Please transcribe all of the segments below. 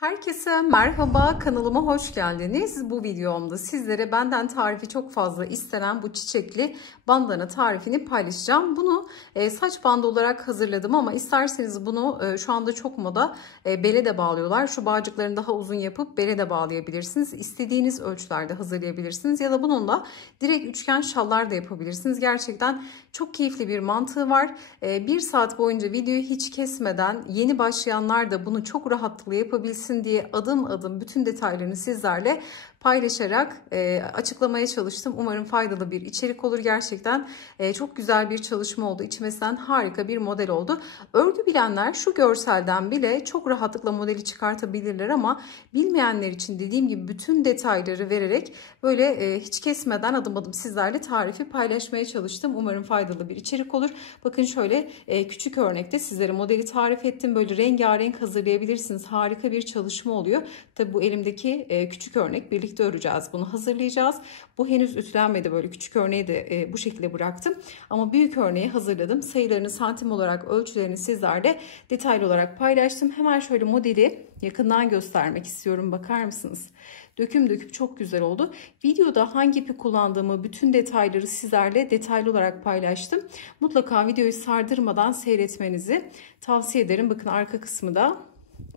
Herkese merhaba, kanalıma hoş geldiniz. Bu videomda sizlere benden tarifi çok fazla istenen bu çiçekli bandana tarifini paylaşacağım. Bunu saç bandı olarak hazırladım ama isterseniz bunu şu anda çok moda bele de bağlıyorlar. Şu bağcıklarını daha uzun yapıp bele de bağlayabilirsiniz. İstediğiniz ölçülerde hazırlayabilirsiniz ya da bununla direkt üçgen şallar da yapabilirsiniz. Gerçekten çok keyifli bir mantığı var. 1 saat boyunca videoyu hiç kesmeden yeni başlayanlar da bunu çok rahatlıkla yapabilsin diye adım adım bütün detaylarını sizlerle paylaşarak açıklamaya çalıştım. Umarım faydalı bir içerik olur. Gerçekten çok güzel bir çalışma oldu. İçmesinden harika bir model oldu. Örgü bilenler şu görselden bile çok rahatlıkla modeli çıkartabilirler ama bilmeyenler için dediğim gibi bütün detayları vererek böyle hiç kesmeden adım adım sizlerle tarifi paylaşmaya çalıştım. Umarım faydalı bir içerik olur. Bakın şöyle küçük örnekte sizlere modeli tarif ettim. Böyle rengarenk hazırlayabilirsiniz. Harika bir çalışma oluyor. Tabi bu elimdeki küçük örnek, birlikte öreceğiz. Bunu hazırlayacağız. Bu henüz ütülenmedi. Böyle küçük örneği de bu şekilde bıraktım. Ama büyük örneği hazırladım. Sayılarını santim olarak, ölçülerini sizlerle detaylı olarak paylaştım. Hemen şöyle modeli yakından göstermek istiyorum. Bakar mısınız? Döküm döküm çok güzel oldu. Videoda hangi ipi kullandığımı, bütün detayları sizlerle detaylı olarak paylaştım. Mutlaka videoyu sardırmadan seyretmenizi tavsiye ederim. Bakın arka kısmı da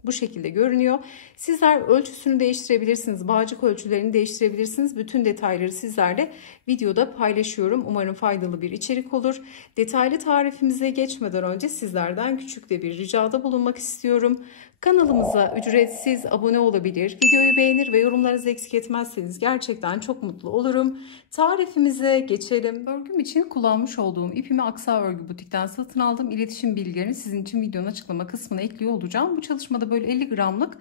bu şekilde görünüyor. Sizler ölçüsünü değiştirebilirsiniz. Bağcık ölçülerini değiştirebilirsiniz. Bütün detayları sizlerle videoda paylaşıyorum. Umarım faydalı bir içerik olur. Detaylı tarifimize geçmeden önce sizlerden küçük de bir ricada bulunmak istiyorum. Kanalımıza ücretsiz abone olabilir, videoyu beğenir ve yorumlarınızı eksik etmezseniz gerçekten çok mutlu olurum. Tarifimize geçelim. Örgüm için kullanmış olduğum ipimi Aksa Örgü Butik'ten satın aldım. İletişim bilgilerini sizin için videonun açıklama kısmına ekliyor olacağım. Bu çalışmada böyle 50 gramlık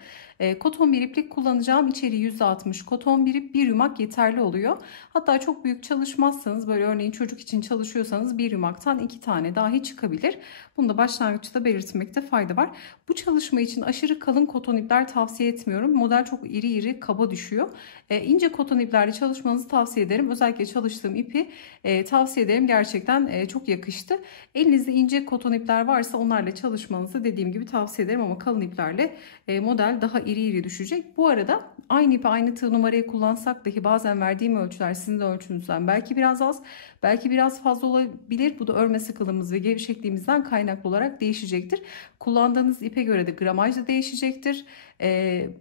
koton bir iplik kullanacağım. İçeriği %60 koton bir ip, bir yumak yeterli oluyor. Hatta çok büyük çalışmazsanız, böyle örneğin çocuk için çalışıyorsanız bir yumaktan 2 tane dahi çıkabilir. Bunu da başlangıçta belirtmekte fayda var. Bu çalışma için aşırı kalın koton ipler tavsiye etmiyorum. Model çok iri iri kaba düşüyor. İnce koton iplerle çalışmanızı tavsiye ederim. Özellikle çalıştığım ipi tavsiye ederim. Gerçekten çok yakıştı. Elinizde ince koton ipler varsa onlarla çalışmanızı dediğim gibi tavsiye ederim ama kalın iplerle model daha iri iri düşecek. Bu arada aynı ipi aynı tığ numarayı kullansak dahi bazen verdiğim ölçüler sizin de ölçünüzden belki biraz az, belki biraz fazla olabilir. Bu da örme sıkılığımız ve gevşekliğimizden kaynaklı olarak değişecektir. Kullandığınız ipe göre de gramaj da değişecektir.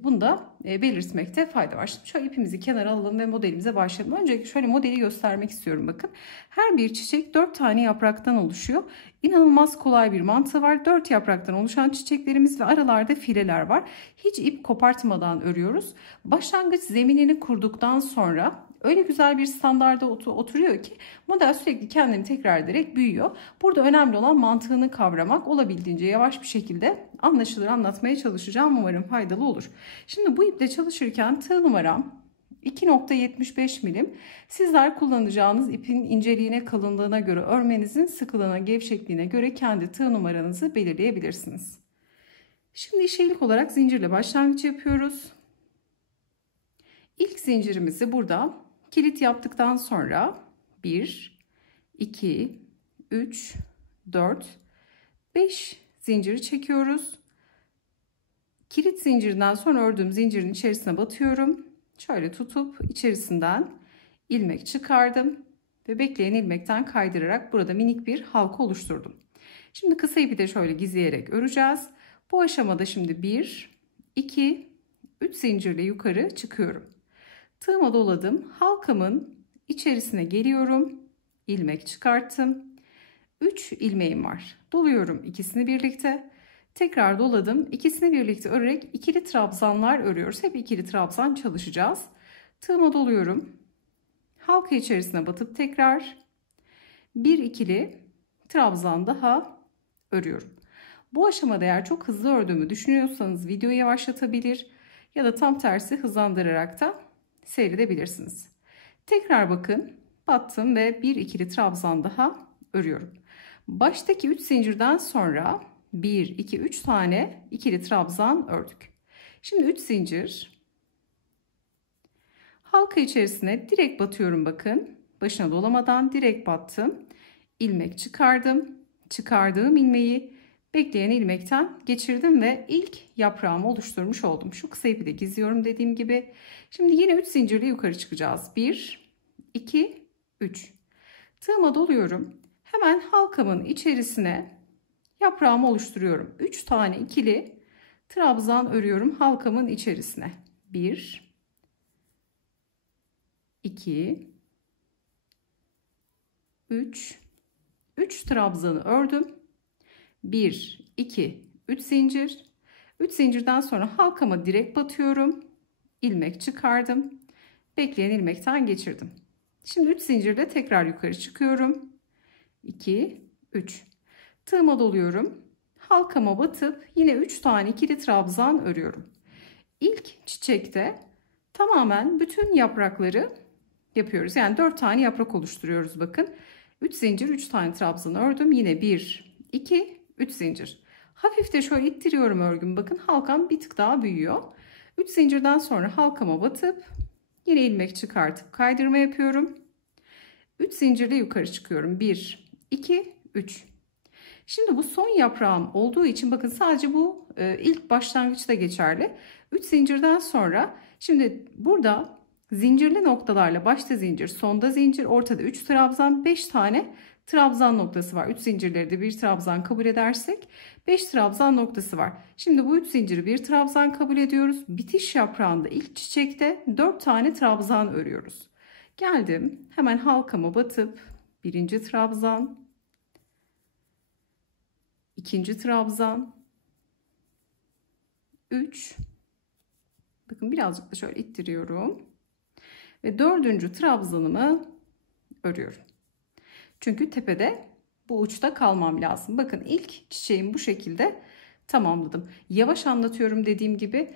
Bunu da belirtmekte fayda var. Şimdi şöyle ipimizi kenara alalım ve modelimize başlayalım. Öncelikle şöyle modeli göstermek istiyorum. Bakın, her bir çiçek 4 tane yapraktan oluşuyor. İnanılmaz kolay bir mantığı var. 4 yapraktan oluşan çiçeklerimiz ve aralarda fileler var. Hiç ip kopartmadan örüyoruz. Başlangıç zeminini kurduktan sonra öyle güzel bir standarda oturuyor ki model sürekli kendini tekrar ederek büyüyor. Burada önemli olan mantığını kavramak. Olabildiğince yavaş bir şekilde anlaşılır anlatmaya çalışacağım. Umarım faydalı olur. Şimdi bu iple çalışırken tığ numaram 2.75 milim. Sizler kullanacağınız ipin inceliğine, kalınlığına göre, örmenizin sıkılığına, gevşekliğine göre kendi tığ numaranızı belirleyebilirsiniz. Şimdi işçilik olarak zincirle başlangıç yapıyoruz. İlk zincirimizi burada kilit yaptıktan sonra 1, 2, 3, 4, 5 zinciri çekiyoruz. Kilit zincirinden sonra ördüğüm zincirin içerisine batıyorum. Şöyle tutup içerisinden ilmek çıkardım ve bekleyen ilmekten kaydırarak burada minik bir halka oluşturdum. Şimdi kısa ipi de şöyle gizleyerek öreceğiz. Bu aşamada şimdi 1, 2, 3 zincirle yukarı çıkıyorum. Tığıma doladım. Halkamın içerisine geliyorum. İlmek çıkarttım. 3 ilmeğim var. Doluyorum ikisini birlikte. Tekrar doladım. İkisini birlikte örerek ikili trabzanlar örüyoruz. Hep ikili trabzan çalışacağız. Tığıma doluyorum. Halka içerisine batıp tekrar bir ikili trabzan daha örüyorum. Bu aşamada eğer çok hızlı ördüğümü düşünüyorsanız videoyu yavaşlatabilir ya da tam tersi hızlandırarak da seyredebilirsiniz. Tekrar bakın, battım ve bir ikili trabzan daha örüyorum. Baştaki 3 zincirden sonra 1, 2, 3 tane ikili trabzan ördük. Şimdi 3 zincir. Halka içerisine direkt batıyorum bakın. Başına dolamadan direkt battım. İlmek çıkardım. Çıkardığım ilmeği Bekleyen ilmekten geçirdim ve ilk yaprağımı oluşturmuş oldum. Şu kısa ipi de gizliyorum dediğim gibi. Şimdi yine 3 zincirle yukarı çıkacağız. 1, 2, 3. Tığıma doluyorum. Hemen halkamın içerisine yaprağımı oluşturuyorum. 3 tane ikili trabzan örüyorum halkamın içerisine. 1, 2, 3. 3 trabzanı ördüm. 1, 2, 3 zincir. 3 zincirden sonra halkama direkt batıyorum. İlmek çıkardım. Bekleyen ilmekten geçirdim. Şimdi 3 zincirle tekrar yukarı çıkıyorum. 2, 3. Tığıma doluyorum. Halkama batıp yine 3 tane ikili trabzan örüyorum. İlk çiçekte tamamen bütün yaprakları yapıyoruz. Yani 4 tane yaprak oluşturuyoruz bakın. 3 zincir, 3 tane trabzan ördüm. Yine 1, 2, 3 zincir. Hafif de şöyle ittiriyorum örgümü. Bakın halkam bir tık daha büyüyor. 3 zincirden sonra halkama batıp yine ilmek çıkartıp kaydırma yapıyorum. 3 zincirle yukarı çıkıyorum. 1, 2, 3. Şimdi bu son yaprağım olduğu için bakın sadece bu ilk başlangıçta geçerli. 3 zincirden sonra şimdi burada zincirli noktalarla başta zincir, sonda zincir, ortada 3 trabzan, 5 tane trabzan noktası var. 3 zincirleri de bir trabzan kabul edersek 5 trabzan noktası var. Şimdi bu 3 zinciri bir trabzan kabul ediyoruz. Bitiş yaprağında ilk çiçekte 4 tane trabzan örüyoruz. Geldim hemen halkama batıp birinci trabzan, ikinci trabzan, 3, bakın birazcık da şöyle ittiriyorum ve dördüncü trabzanımı örüyorum. Çünkü tepede bu uçta kalmam lazım. Bakın ilk çiçeğimi bu şekilde tamamladım. Yavaş anlatıyorum dediğim gibi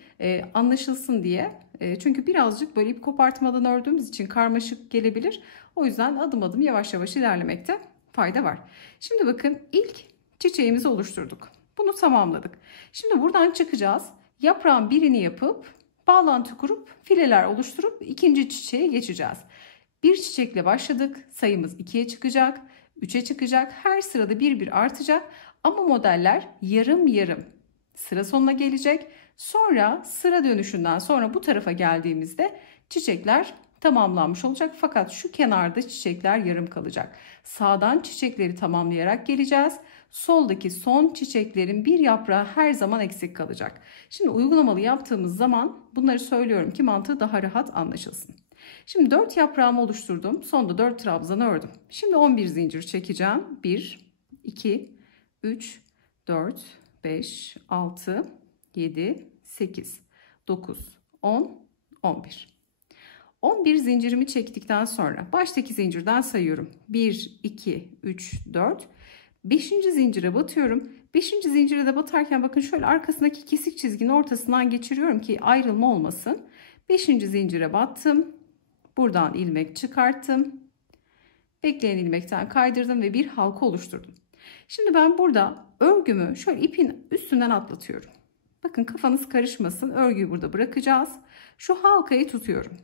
anlaşılsın diye. Çünkü birazcık böyle ip kopartmadan ördüğümüz için karmaşık gelebilir. O yüzden adım adım yavaş yavaş ilerlemekte fayda var. Şimdi bakın ilk çiçeğimizi oluşturduk. Bunu tamamladık. Şimdi buradan çıkacağız. Yaprağın birini yapıp bağlantı kurup fileler oluşturup ikinci çiçeğe geçeceğiz. Bir çiçekle başladık. Sayımız 2'ye çıkacak, 3'e çıkacak. Her sırada bir bir artacak. Ama modeller yarım yarım sıra sonuna gelecek. Sonra sıra dönüşünden sonra bu tarafa geldiğimizde çiçekler tamamlanmış olacak. Fakat şu kenarda çiçekler yarım kalacak. Sağdan çiçekleri tamamlayarak geleceğiz. Soldaki son çiçeklerin bir yaprağı her zaman eksik kalacak. Şimdi uygulamalı yaptığımız zaman bunları söylüyorum ki mantığı daha rahat anlaşılsın. Şimdi 4 yaprağımı oluşturdum. Sonda 4 trabzanı ördüm. Şimdi 11 zincir çekeceğim. 1, 2, 3, 4, 5, 6, 7, 8, 9, 10, 11. 11 zincirimi çektikten sonra baştaki zincirden sayıyorum. 1, 2, 3, 4. 5. zincire batıyorum. 5. zincire de batarken bakın şöyle arkasındaki kesik çizginin ortasından geçiriyorum ki ayrılma olmasın. 5. zincire battım. Buradan ilmek çıkarttım. Bekleyen ilmekten kaydırdım ve bir halka oluşturdum. Şimdi ben burada örgümü şöyle ipin üstünden atlatıyorum. Bakın kafanız karışmasın. Örgüyü burada bırakacağız. Şu halkayı tutuyorum.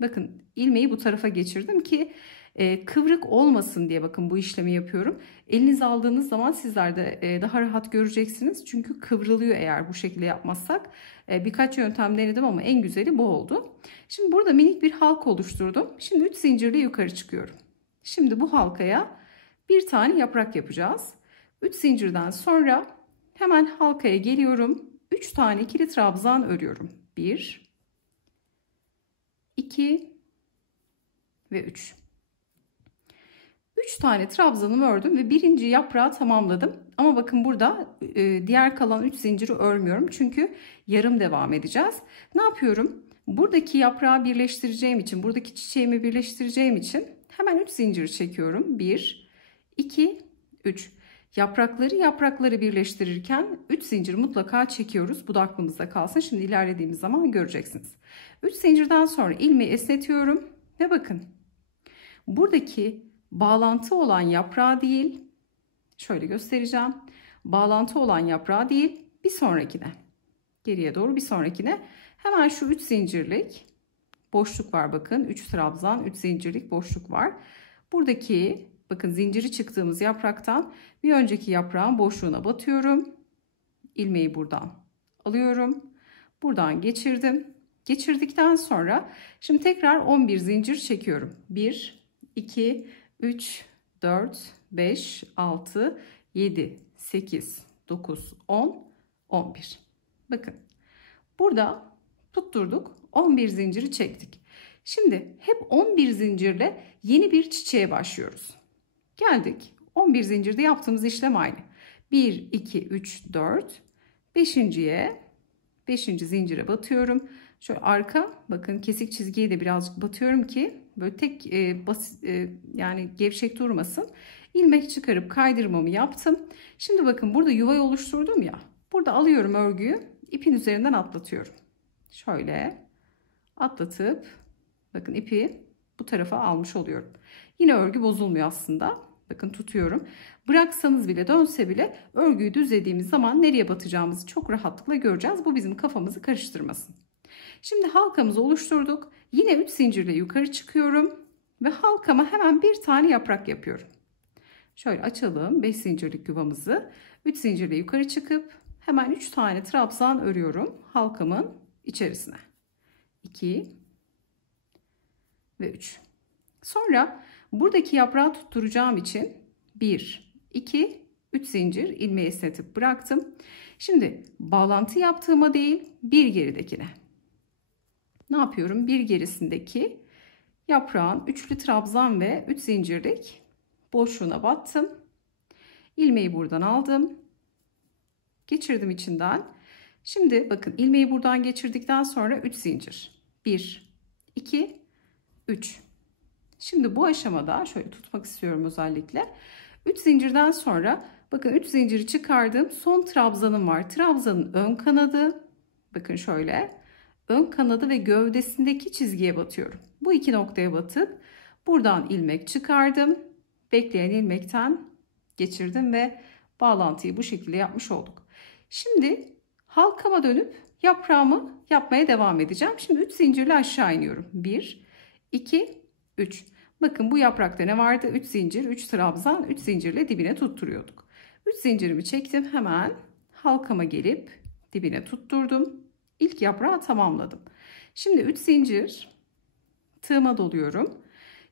Bakın ilmeği bu tarafa geçirdim ki kıvrık olmasın diye bakın bu işlemi yapıyorum. Elinize aldığınız zaman sizler de daha rahat göreceksiniz. Çünkü kıvrılıyor eğer bu şekilde yapmazsak. Birkaç yöntem denedim ama en güzeli bu oldu. Şimdi burada minik bir halka oluşturdum. Şimdi 3 zincirle yukarı çıkıyorum. Şimdi bu halkaya bir tane yaprak yapacağız. 3 zincirden sonra hemen halkaya geliyorum. 3 tane ikili trabzan örüyorum. 1, 2 ve 3. 3 tane trabzanımı ördüm ve birinci yaprağı tamamladım. Ama bakın burada diğer kalan 3 zinciri örmüyorum. Çünkü yarım devam edeceğiz. Ne yapıyorum? Buradaki yaprağı birleştireceğim için, buradaki çiçeğimi birleştireceğim için hemen 3 zincir çekiyorum. 1, 2, 3. Yaprakları birleştirirken 3 zincir mutlaka çekiyoruz. Bu da aklımızda kalsın. Şimdi ilerlediğimiz zaman göreceksiniz. 3 zincirden sonra ilmeği esnetiyorum ve bakın buradaki bağlantı olan yaprağı değil, şöyle göstereceğim. Bağlantı olan yaprağı değil, bir sonrakine. Geriye doğru bir sonrakine. Hemen şu 3 zincirlik boşluk var bakın. 3 trabzan, 3 zincirlik boşluk var. Buradaki bakın zinciri çıktığımız yapraktan bir önceki yaprağın boşluğuna batıyorum. İlmeği buradan alıyorum. Buradan geçirdim. Geçirdikten sonra şimdi tekrar 11 zincir çekiyorum. 1, 2, 3, 4, 5, 6, 7, 8, 9, 10, 11. Bakın burada tutturduk. 11 zinciri çektik. Şimdi hep 11 zincirle yeni bir çiçeğe başlıyoruz. Geldik. 11 zincirde yaptığımız işlem aynı. 1, 2, 3, 4. 5.'ye 5. zincire batıyorum. Şöyle arka bakın kesik çizgiyi de birazcık batıyorum ki böyle tek yani gevşek durmasın. İlmek çıkarıp kaydırmamı yaptım. Şimdi bakın burada yuvayı oluşturdum ya. Burada alıyorum örgüyü, ipin üzerinden atlatıyorum. Şöyle atlatıp bakın ipi bu tarafa almış oluyorum. Yine örgü bozulmuyor aslında. Bakın tutuyorum. Bıraksanız bile dönse bile örgüyü düzlediğimiz zaman nereye batacağımızı çok rahatlıkla göreceğiz. Bu bizim kafamızı karıştırmasın. Şimdi halkamızı oluşturduk. Yine 3 zincirle yukarı çıkıyorum. Ve halkama hemen bir tane yaprak yapıyorum. Şöyle açalım 5 zincirlik yuvamızı. 3 zincirle yukarı çıkıp hemen 3 tane trabzan örüyorum halkamın içerisine. 2 ve 3. Sonra buradaki yaprağı tutturacağım için 1, 2, 3 zincir ilmeği esnetip bıraktım. Şimdi bağlantı yaptığıma değil bir geridekine. Ne yapıyorum? Bir gerisindeki yaprağın üçlü trabzan ve 3 zincirlik boşluğuna battım. İlmeği buradan aldım. Geçirdim içinden. Şimdi bakın ilmeği buradan geçirdikten sonra 3 zincir. 1, 2, 3. Şimdi bu aşamada şöyle tutmak istiyorum özellikle. 3 zincirden sonra bakın 3 zinciri çıkardım. Son trabzanım var. Trabzanın ön kanadı. Bakın şöyle. Ön kanadı ve gövdesindeki çizgiye batıyorum. Bu iki noktaya batıp buradan ilmek çıkardım. Bekleyen ilmekten geçirdim ve bağlantıyı bu şekilde yapmış olduk. Şimdi halkama dönüp yaprağımı yapmaya devam edeceğim. Şimdi 3 zincirle aşağı iniyorum. 1, 2, 3. Bakın bu yaprakta ne vardı? 3 zincir, 3 trabzan, 3 zincirle dibine tutturuyorduk. 3 zincirimi çektim. Hemen halkama gelip dibine tutturdum. İlk yaprağı tamamladım. Şimdi 3 zincir tığıma doluyorum.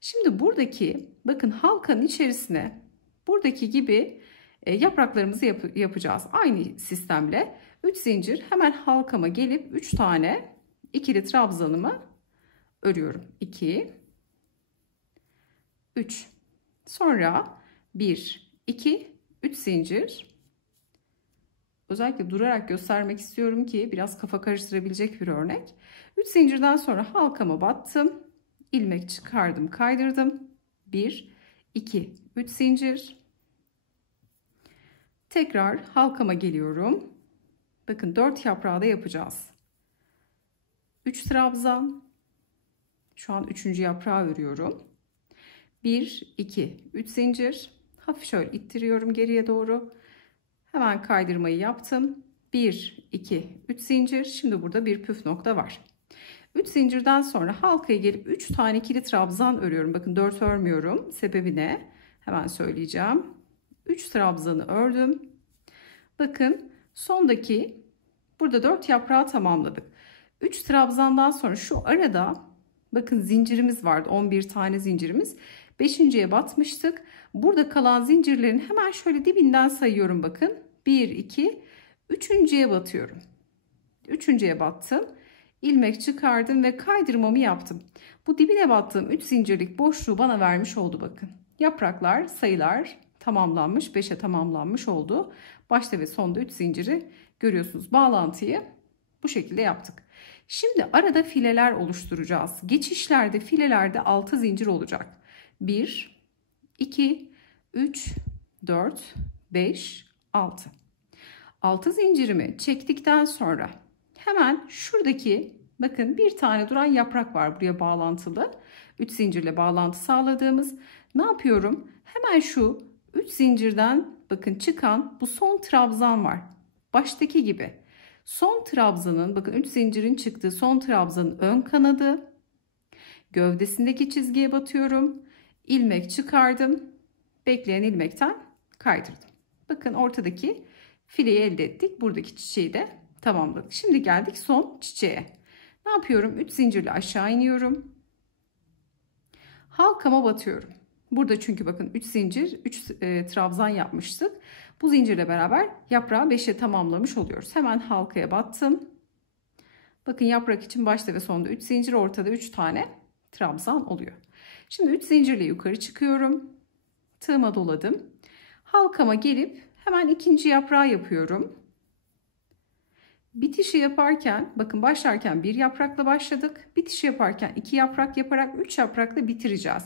Şimdi buradaki bakın halkanın içerisine buradaki gibi yapraklarımızı yapacağız. Aynı sistemle 3 zincir hemen halkama gelip 3 tane ikili trabzanımı örüyorum. 2, 3. Sonra 1, 2, 3 zincir. Özellikle durarak göstermek istiyorum ki biraz kafa karıştırabilecek bir örnek. 3 zincirden sonra halkama battım. İlmek çıkardım, kaydırdım. 1, 2, 3 zincir. Tekrar halkama geliyorum. Bakın 4 yaprağı da yapacağız. 3 trabzan. Şu an 3. yaprağı örüyorum. 1, 2, 3 zincir. Hafif şöyle ittiriyorum geriye doğru. Hemen kaydırmayı yaptım. 1, 2, 3 zincir. Şimdi burada bir püf nokta var. 3 zincirden sonra halkaya gelip 3 tane ikili trabzan örüyorum. Bakın 4 örmüyorum. Sebebi ne? Hemen söyleyeceğim. 3 trabzanı ördüm. Bakın sondaki burada 4 yaprağı tamamladık. 3 trabzandan sonra şu arada bakın zincirimiz vardı. 11 tane zincirimiz. 5.'ye batmıştık. Burada kalan zincirlerin hemen şöyle dibinden sayıyorum bakın. 1, 2, 3.'ye batıyorum. 3.'ye battım. İlmek çıkardım ve kaydırmamı yaptım. Bu dibine battığım 3 zincirlik boşluğu bana vermiş oldu bakın. Yapraklar, sayılar tamamlanmış, 5'e tamamlanmış oldu. Başta ve sonda 3 zinciri görüyorsunuz. Bağlantıyı bu şekilde yaptık. Şimdi arada fileler oluşturacağız. Geçişlerde, filelerde 6 zincir olacak. 1, 2, 3, 4, 5, 6. 6 zincirimi çektikten sonra hemen şuradaki bakın bir tane duran yaprak var buraya bağlantılı. 3 zincirle bağlantı sağladığımız. Ne yapıyorum? Hemen şu 3 zincirden bakın çıkan bu son trabzan var. Baştaki gibi. Son trabzanın bakın 3 zincirin çıktığı son trabzanın ön kanadı. Gövdesindeki çizgiye batıyorum. İlmek çıkardım. bekleyen ilmekten kaydırdım. Bakın ortadaki fileyi elde ettik. Buradaki çiçeği de tamamladık. Şimdi geldik son çiçeğe. Ne yapıyorum? 3 zincirle aşağı iniyorum. Halkama batıyorum. Burada çünkü bakın 3 zincir 3 trabzan yapmıştık. Bu zincirle beraber yaprağı 5'e tamamlamış oluyoruz. Hemen halkaya battım. Bakın yaprak için başta ve sonda 3 zincir, ortada 3 tane trabzan oluyor. Şimdi 3 zincirle yukarı çıkıyorum. Tığıma doladım. Halkama gelip hemen ikinci yaprağı yapıyorum. Bitişi yaparken bakın başlarken bir yaprakla başladık. Bitişi yaparken 2 yaprak yaparak 3 yaprakla bitireceğiz.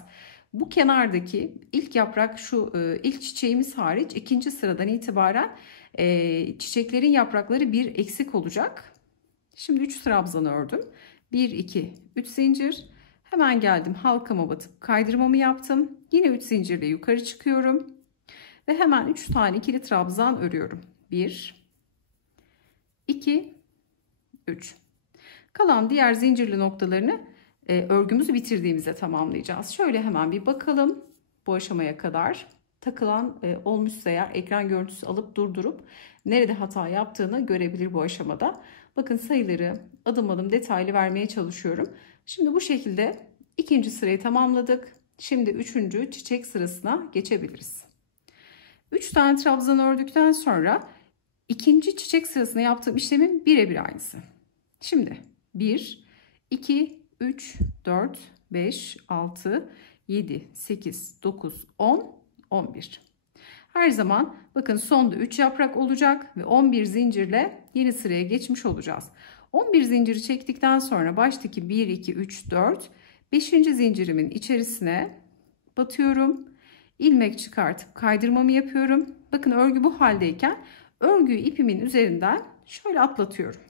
Bu kenardaki ilk yaprak şu ilk çiçeğimiz hariç ikinci sıradan itibaren çiçeklerin yaprakları bir eksik olacak. Şimdi 3 trabzan ördüm. 1, 2, 3 zincir. Hemen geldim halkama batıp kaydırmamı yaptım. Yine 3 zincirle yukarı çıkıyorum. Ve hemen 3 tane ikili trabzan örüyorum. 1, 2, 3. Kalan diğer zincirli noktalarını örgümüzü bitirdiğimizde tamamlayacağız. Şöyle hemen bir bakalım bu aşamaya kadar. Takılan olmuşsa eğer ekran görüntüsü alıp durdurup nerede hata yaptığını görebilir bu aşamada. Bakın sayıları adım adım detaylı vermeye çalışıyorum. Şimdi bu şekilde ikinci sırayı tamamladık. Şimdi üçüncü çiçek sırasına geçebiliriz. 3 tane trabzan ördükten sonra ikinci çiçek sırasında yaptığım işlemin birebir aynısı. Şimdi 1, 2, 3, 4, 5, 6, 7, 8, 9, 10, 11. Her zaman bakın sonda 3 yaprak olacak ve 11 zincirle yeni sıraya geçmiş olacağız. 11 zinciri çektikten sonra baştaki 1, 2, 3, 4, 5. zincirimin içerisine batıyorum. İlmek çıkartıp kaydırmamı yapıyorum. Bakın örgü bu haldeyken örgüyü ipimin üzerinden şöyle atlatıyorum.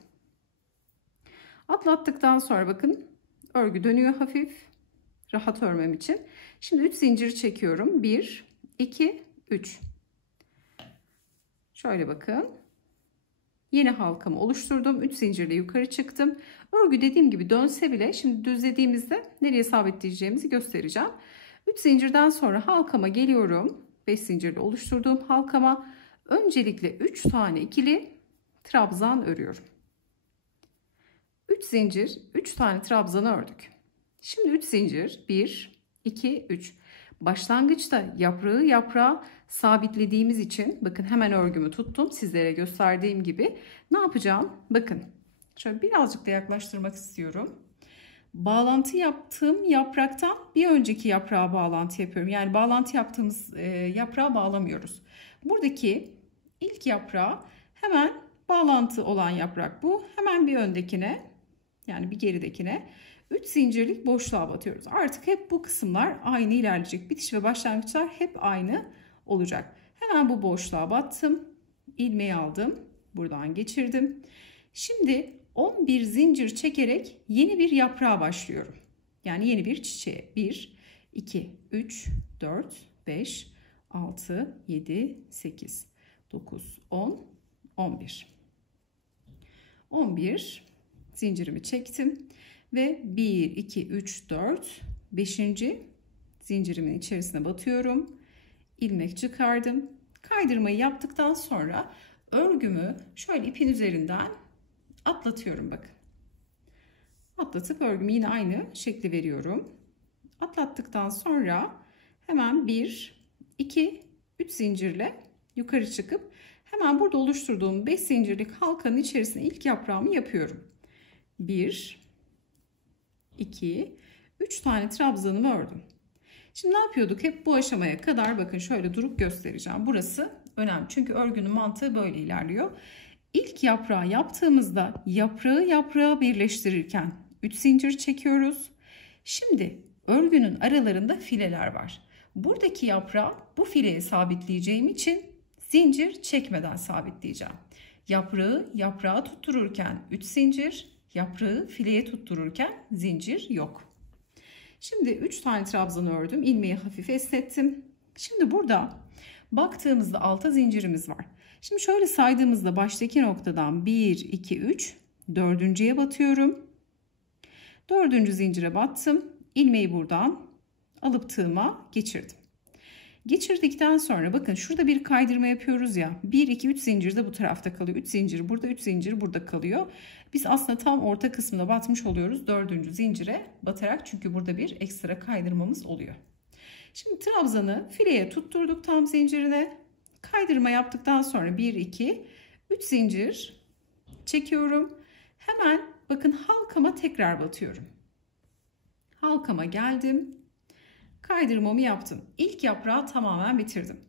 Atlattıktan sonra bakın örgü dönüyor hafif. Rahat örmem için. Şimdi 3 zincir çekiyorum. 1, 2, 3. Şöyle bakın. Yeni halkamı oluşturdum. 3 zincirle yukarı çıktım. Örgü dediğim gibi dönse bile şimdi düzlediğimizde nereye sabitleyeceğimizi göstereceğim. 3 zincirden sonra halkama geliyorum. 5 zincirle oluşturduğum halkama öncelikle 3 tane ikili trabzan örüyorum. 3 zincir, 3 tane trabzanı ördük. Şimdi 3 zincir, 1, 2, 3. Başlangıçta yaprağı sabitlediğimiz için bakın hemen örgümü tuttum. Sizlere gösterdiğim gibi ne yapacağım? Bakın şöyle birazcık da yaklaştırmak istiyorum. Bağlantı yaptığım yapraktan bir önceki yaprağa bağlantı yapıyorum. Yani bağlantı yaptığımız yaprağa bağlamıyoruz. Buradaki ilk yaprağı hemen bağlantı olan yaprak bu. Hemen bir öndekine yani bir geridekine 3 zincirlik boşluğa batıyoruz. Artık hep bu kısımlar aynı ilerleyecek. Bitiş ve başlangıçlar hep aynı olacak. Hemen bu boşluğa battım. İlmeği aldım. Buradan geçirdim. Şimdi 11 zincir çekerek yeni bir yaprağa başlıyorum. Yani yeni bir çiçeğe. 1, 2, 3, 4, 5, 6, 7, 8, 9, 10, 11. 11 zincirimi çektim. Ve 1, 2, 3, 4, 5. zincirimin içerisine batıyorum. İlmek çıkardım. Kaydırmayı yaptıktan sonra örgümü şöyle ipin üzerinden atlatıyorum bakın. Atlatıp örgümü yine aynı şekli veriyorum. Atlattıktan sonra hemen 1, 2, 3 zincirle yukarı çıkıp hemen burada oluşturduğum 5 zincirlik halkanın içerisine ilk yaprağımı yapıyorum. 1, 2, 3 tane trabzanımı ördüm. Şimdi ne yapıyorduk? Hep bu aşamaya kadar bakın şöyle durup göstereceğim. Burası önemli. Çünkü örgünün mantığı böyle ilerliyor. İlk yaprağı yaptığımızda yaprağı birleştirirken 3 zincir çekiyoruz. Şimdi örgünün aralarında fileler var. Buradaki yaprağı bu fileye sabitleyeceğim için zincir çekmeden sabitleyeceğim. Yaprağı tuttururken 3 zincir, yaprağı fileye tuttururken zincir yok. Şimdi 3 tane trabzan ördüm. İlmeği hafif esnettim. Şimdi burada baktığımızda alta zincirimiz var. Şimdi şöyle saydığımızda baştaki noktadan 1, 2, 3, dördüncüye batıyorum. Dördüncü zincire battım. İlmeği buradan alıp tığıma geçirdim. Geçirdikten sonra bakın şurada bir kaydırma yapıyoruz ya. 1, 2, 3 zincir de bu tarafta kalıyor. 3 zincir burada, 3 zincir burada kalıyor. Biz aslında tam orta kısmına batmış oluyoruz. 4. zincire batarak, çünkü burada bir ekstra kaydırmamız oluyor. Şimdi trabzanı fileye tutturduk tam zincirine. Kaydırma yaptıktan sonra 1, 2, 3 zincir çekiyorum. Hemen bakın halkama tekrar batıyorum. Halkama geldim. Kaydırmamı yaptım. İlk yaprağı tamamen bitirdim.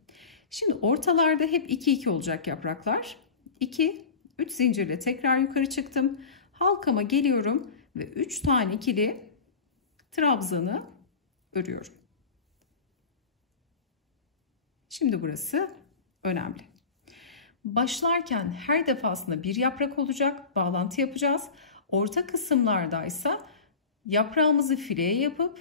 Şimdi ortalarda hep 2 2 olacak yapraklar. 2 3 zincirle tekrar yukarı çıktım. Halkama geliyorum ve 3 tane ikili trabzanı örüyorum. Şimdi burası önemli. Başlarken her defasında bir yaprak olacak, bağlantı yapacağız. Orta kısımlardaysa yaprağımızı fileye yapıp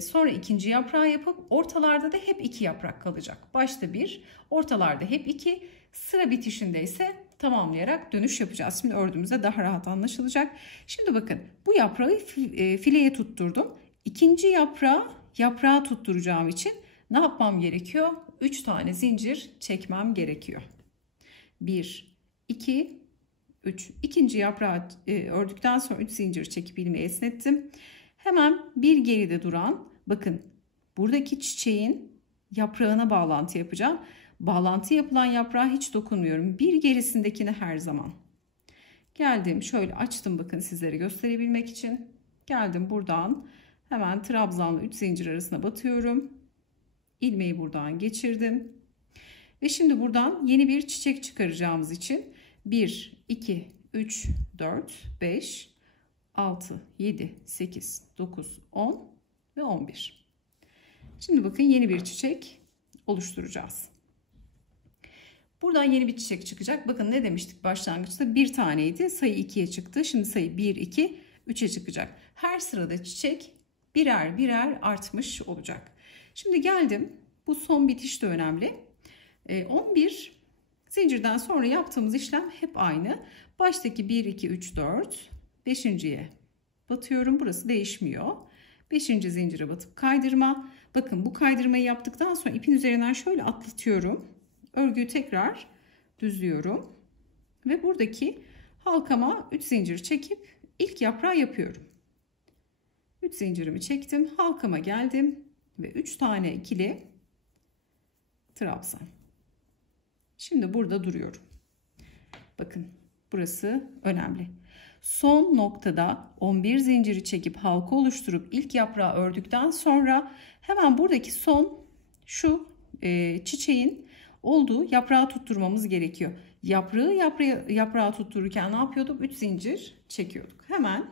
sonra ikinci yaprağı yapıp ortalarda da hep 2 yaprak kalacak. Başta 1, ortalarda hep 2, sıra bitişinde ise tamamlayarak dönüş yapacağız. Şimdi ördüğümüzde daha rahat anlaşılacak. Şimdi bakın bu yaprağı fileye tutturdum. İkinci yaprağı tutturacağım için ne yapmam gerekiyor? 3 tane zincir çekmem gerekiyor. 1, 2, 3. İkinci yaprağı ördükten sonra 3 zincir çekip ilmeği esnettim. Hemen bir geride duran, bakın buradaki çiçeğin yaprağına bağlantı yapacağım. Bağlantı yapılan yaprağa hiç dokunmuyorum. Bir gerisindekine her zaman. Geldim şöyle açtım, bakın sizlere gösterebilmek için. Geldim buradan hemen trabzanla 3 zincir arasına batıyorum. İlmeği buradan geçirdim. Ve şimdi buradan yeni bir çiçek çıkaracağımız için 1, 2, 3, 4, 5, 6, 7, 8, 9, 10 ve 11. Şimdi bakın yeni bir çiçek oluşturacağız. Buradan yeni bir çiçek çıkacak. Bakın ne demiştik başlangıçta? Bir taneydi. Sayı 2'ye çıktı. Şimdi sayı 1, 2, 3'e çıkacak. Her sırada çiçek birer birer artmış olacak. Şimdi geldim. Bu son bitiş de önemli. 11 zincirden sonra yaptığımız işlem hep aynı. Baştaki 1, 2, 3, 4, 5.'ye batıyorum. Burası değişmiyor. 5. zincire batıp kaydırma. Bakın bu kaydırmayı yaptıktan sonra ipin üzerinden şöyle atlatıyorum. Örgüyü tekrar düzlüyorum. Ve buradaki halkama 3 zincir çekip ilk yaprağı yapıyorum. 3 zincirimi çektim. Halkama geldim. Ve 3 tane ikili trabzan. Şimdi burada duruyorum. Bakın burası önemli. Son noktada 11 zinciri çekip halka oluşturup ilk yaprağı ördükten sonra hemen buradaki son şu çiçeğin olduğu yaprağı tutturmamız gerekiyor. Yaprağı tuttururken ne yapıyorduk? 3 zincir çekiyorduk. Hemen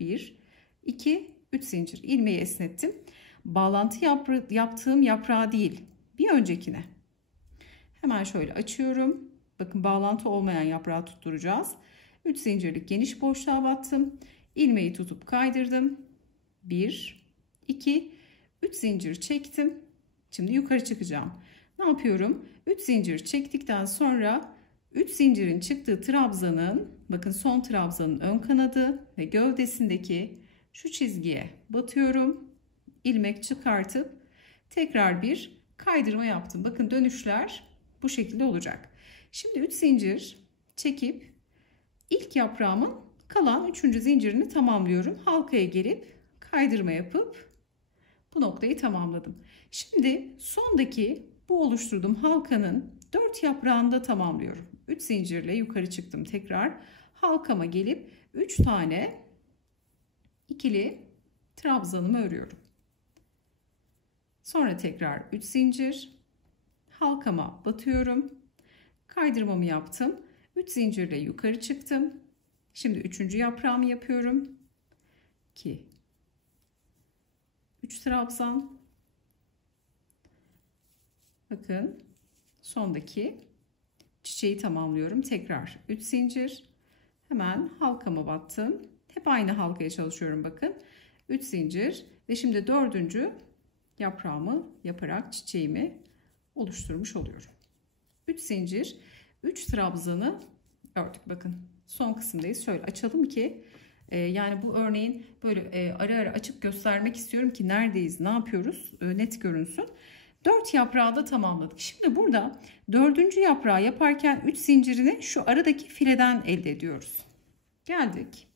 1, 2, 3 zincir ilmeği esnettim. Bağlantı yaptığım yaprağı değil, bir öncekine. Hemen şöyle açıyorum. Bakın bağlantı olmayan yaprağı tutturacağız. 3 zincirlik geniş boşluğa battım. İlmeği tutup kaydırdım. 1, 2, 3 zincir çektim. Şimdi yukarı çıkacağım. Ne yapıyorum? 3 zincir çektikten sonra 3 zincirin çıktığı trabzanın, bakın son trabzanın ön kanadı ve gövdesindeki şu çizgiye batıyorum. İlmek çıkartıp tekrar bir kaydırma yaptım. Bakın dönüşler bu şekilde olacak. Şimdi 3 zincir çekip ilk yaprağımın kalan 3. zincirini tamamlıyorum. Halkaya gelip kaydırma yapıp bu noktayı tamamladım. Şimdi sondaki bu oluşturduğum halkanın 4 yaprağını da tamamlıyorum. 3 zincirle yukarı çıktım tekrar. Halkama gelip 3 tane ikili trabzanımı örüyorum. Sonra tekrar 3 zincir, halkama batıyorum. Kaydırmamı yaptım. 3 zincirle yukarı çıktım. Şimdi 3. yaprağımı yapıyorum. 2, 3 trabzan. Bakın sondaki çiçeği tamamlıyorum. Tekrar 3 zincir. Hemen halkama battım. Hep aynı halkaya çalışıyorum bakın. 3 zincir ve şimdi 4. yaprağımı yaparak çiçeğimi oluşturmuş oluyorum. 3 zincir, 3 trabzanı ördük. Bakın son kısımdayız. Şöyle açalım ki yani bu örneğin böyle ara ara açıp göstermek istiyorum ki neredeyiz, ne yapıyoruz net görünsün. 4 yaprağı da tamamladık. Şimdi burada 4. yaprağı yaparken 3 zincirini şu aradaki fileden elde ediyoruz. Geldik.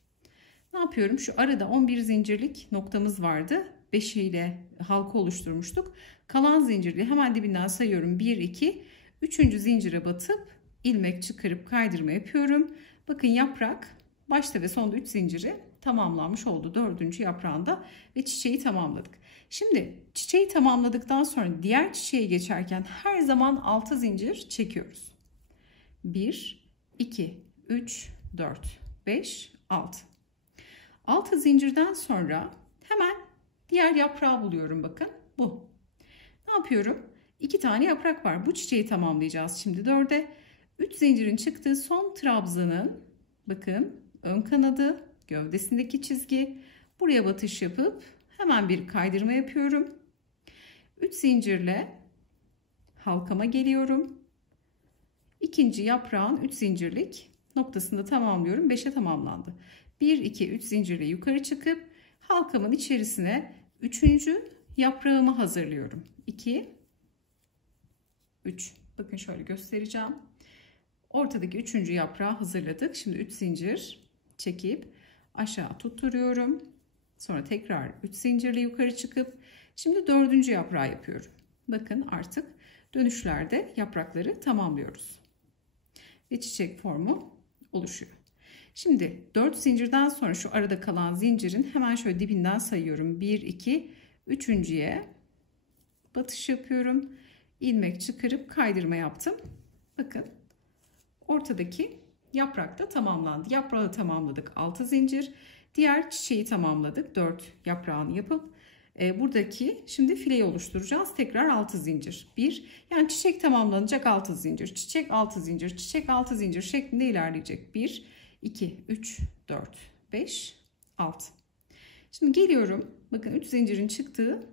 Ne yapıyorum? Şu arada 11 zincirlik noktamız vardı. 5 ile halka oluşturmuştuk. Kalan zincirli hemen dibinden sayıyorum. 1, 2, 3. zincire batıp ilmek çıkarıp kaydırma yapıyorum. Bakın yaprak başta ve sonda 3 zinciri tamamlanmış oldu 4. yaprağında ve çiçeği tamamladık. Şimdi çiçeği tamamladıktan sonra diğer çiçeğe geçerken her zaman 6 zincir çekiyoruz. 1, 2, 3, 4, 5, 6. 6 zincirden sonra hemen diğer yaprağı buluyorum, bakın bu. Ne yapıyorum? 2 tane yaprak var. Bu çiçeği tamamlayacağız şimdi 4'e. 3 zincirin çıktığı son trabzanın bakın ön kanadı, gövdesindeki çizgi. Buraya batış yapıp hemen bir kaydırma yapıyorum. 3 zincirle halkama geliyorum. İkinci yaprağın 3 zincirlik noktasında tamamlıyorum. 5'e tamamlandı. 1, 2, 3 zincirle yukarı çıkıp halkamın içerisine 3. yaprağımı hazırlıyorum. 2, 3. Bakın şöyle göstereceğim. Ortadaki 3. yaprağı hazırladık. Şimdi 3 zincir çekip aşağı tutturuyorum. Sonra tekrar 3 zincirle yukarı çıkıp şimdi 4. yaprağı yapıyorum. Bakın artık dönüşlerde yaprakları tamamlıyoruz. Ve çiçek formu oluşuyor. Şimdi 4 zincirden sonra şu arada kalan zincirin hemen şöyle dibinden sayıyorum. 1, 2, 3.'ye batış yapıyorum. İlmek çıkarıp kaydırma yaptım. Bakın ortadaki yaprak da tamamlandı. Yaprağı tamamladık 6 zincir. Diğer çiçeği tamamladık 4 yaprağını yapıp buradaki şimdi fileyi oluşturacağız. Tekrar 6 zincir. 1 yani çiçek tamamlanacak 6 zincir. Çiçek 6 zincir. Çiçek 6 zincir şeklinde ilerleyecek. 1, 2, 3, 4, 5, 6. Şimdi geliyorum. Bakın 3 zincirin çıktığı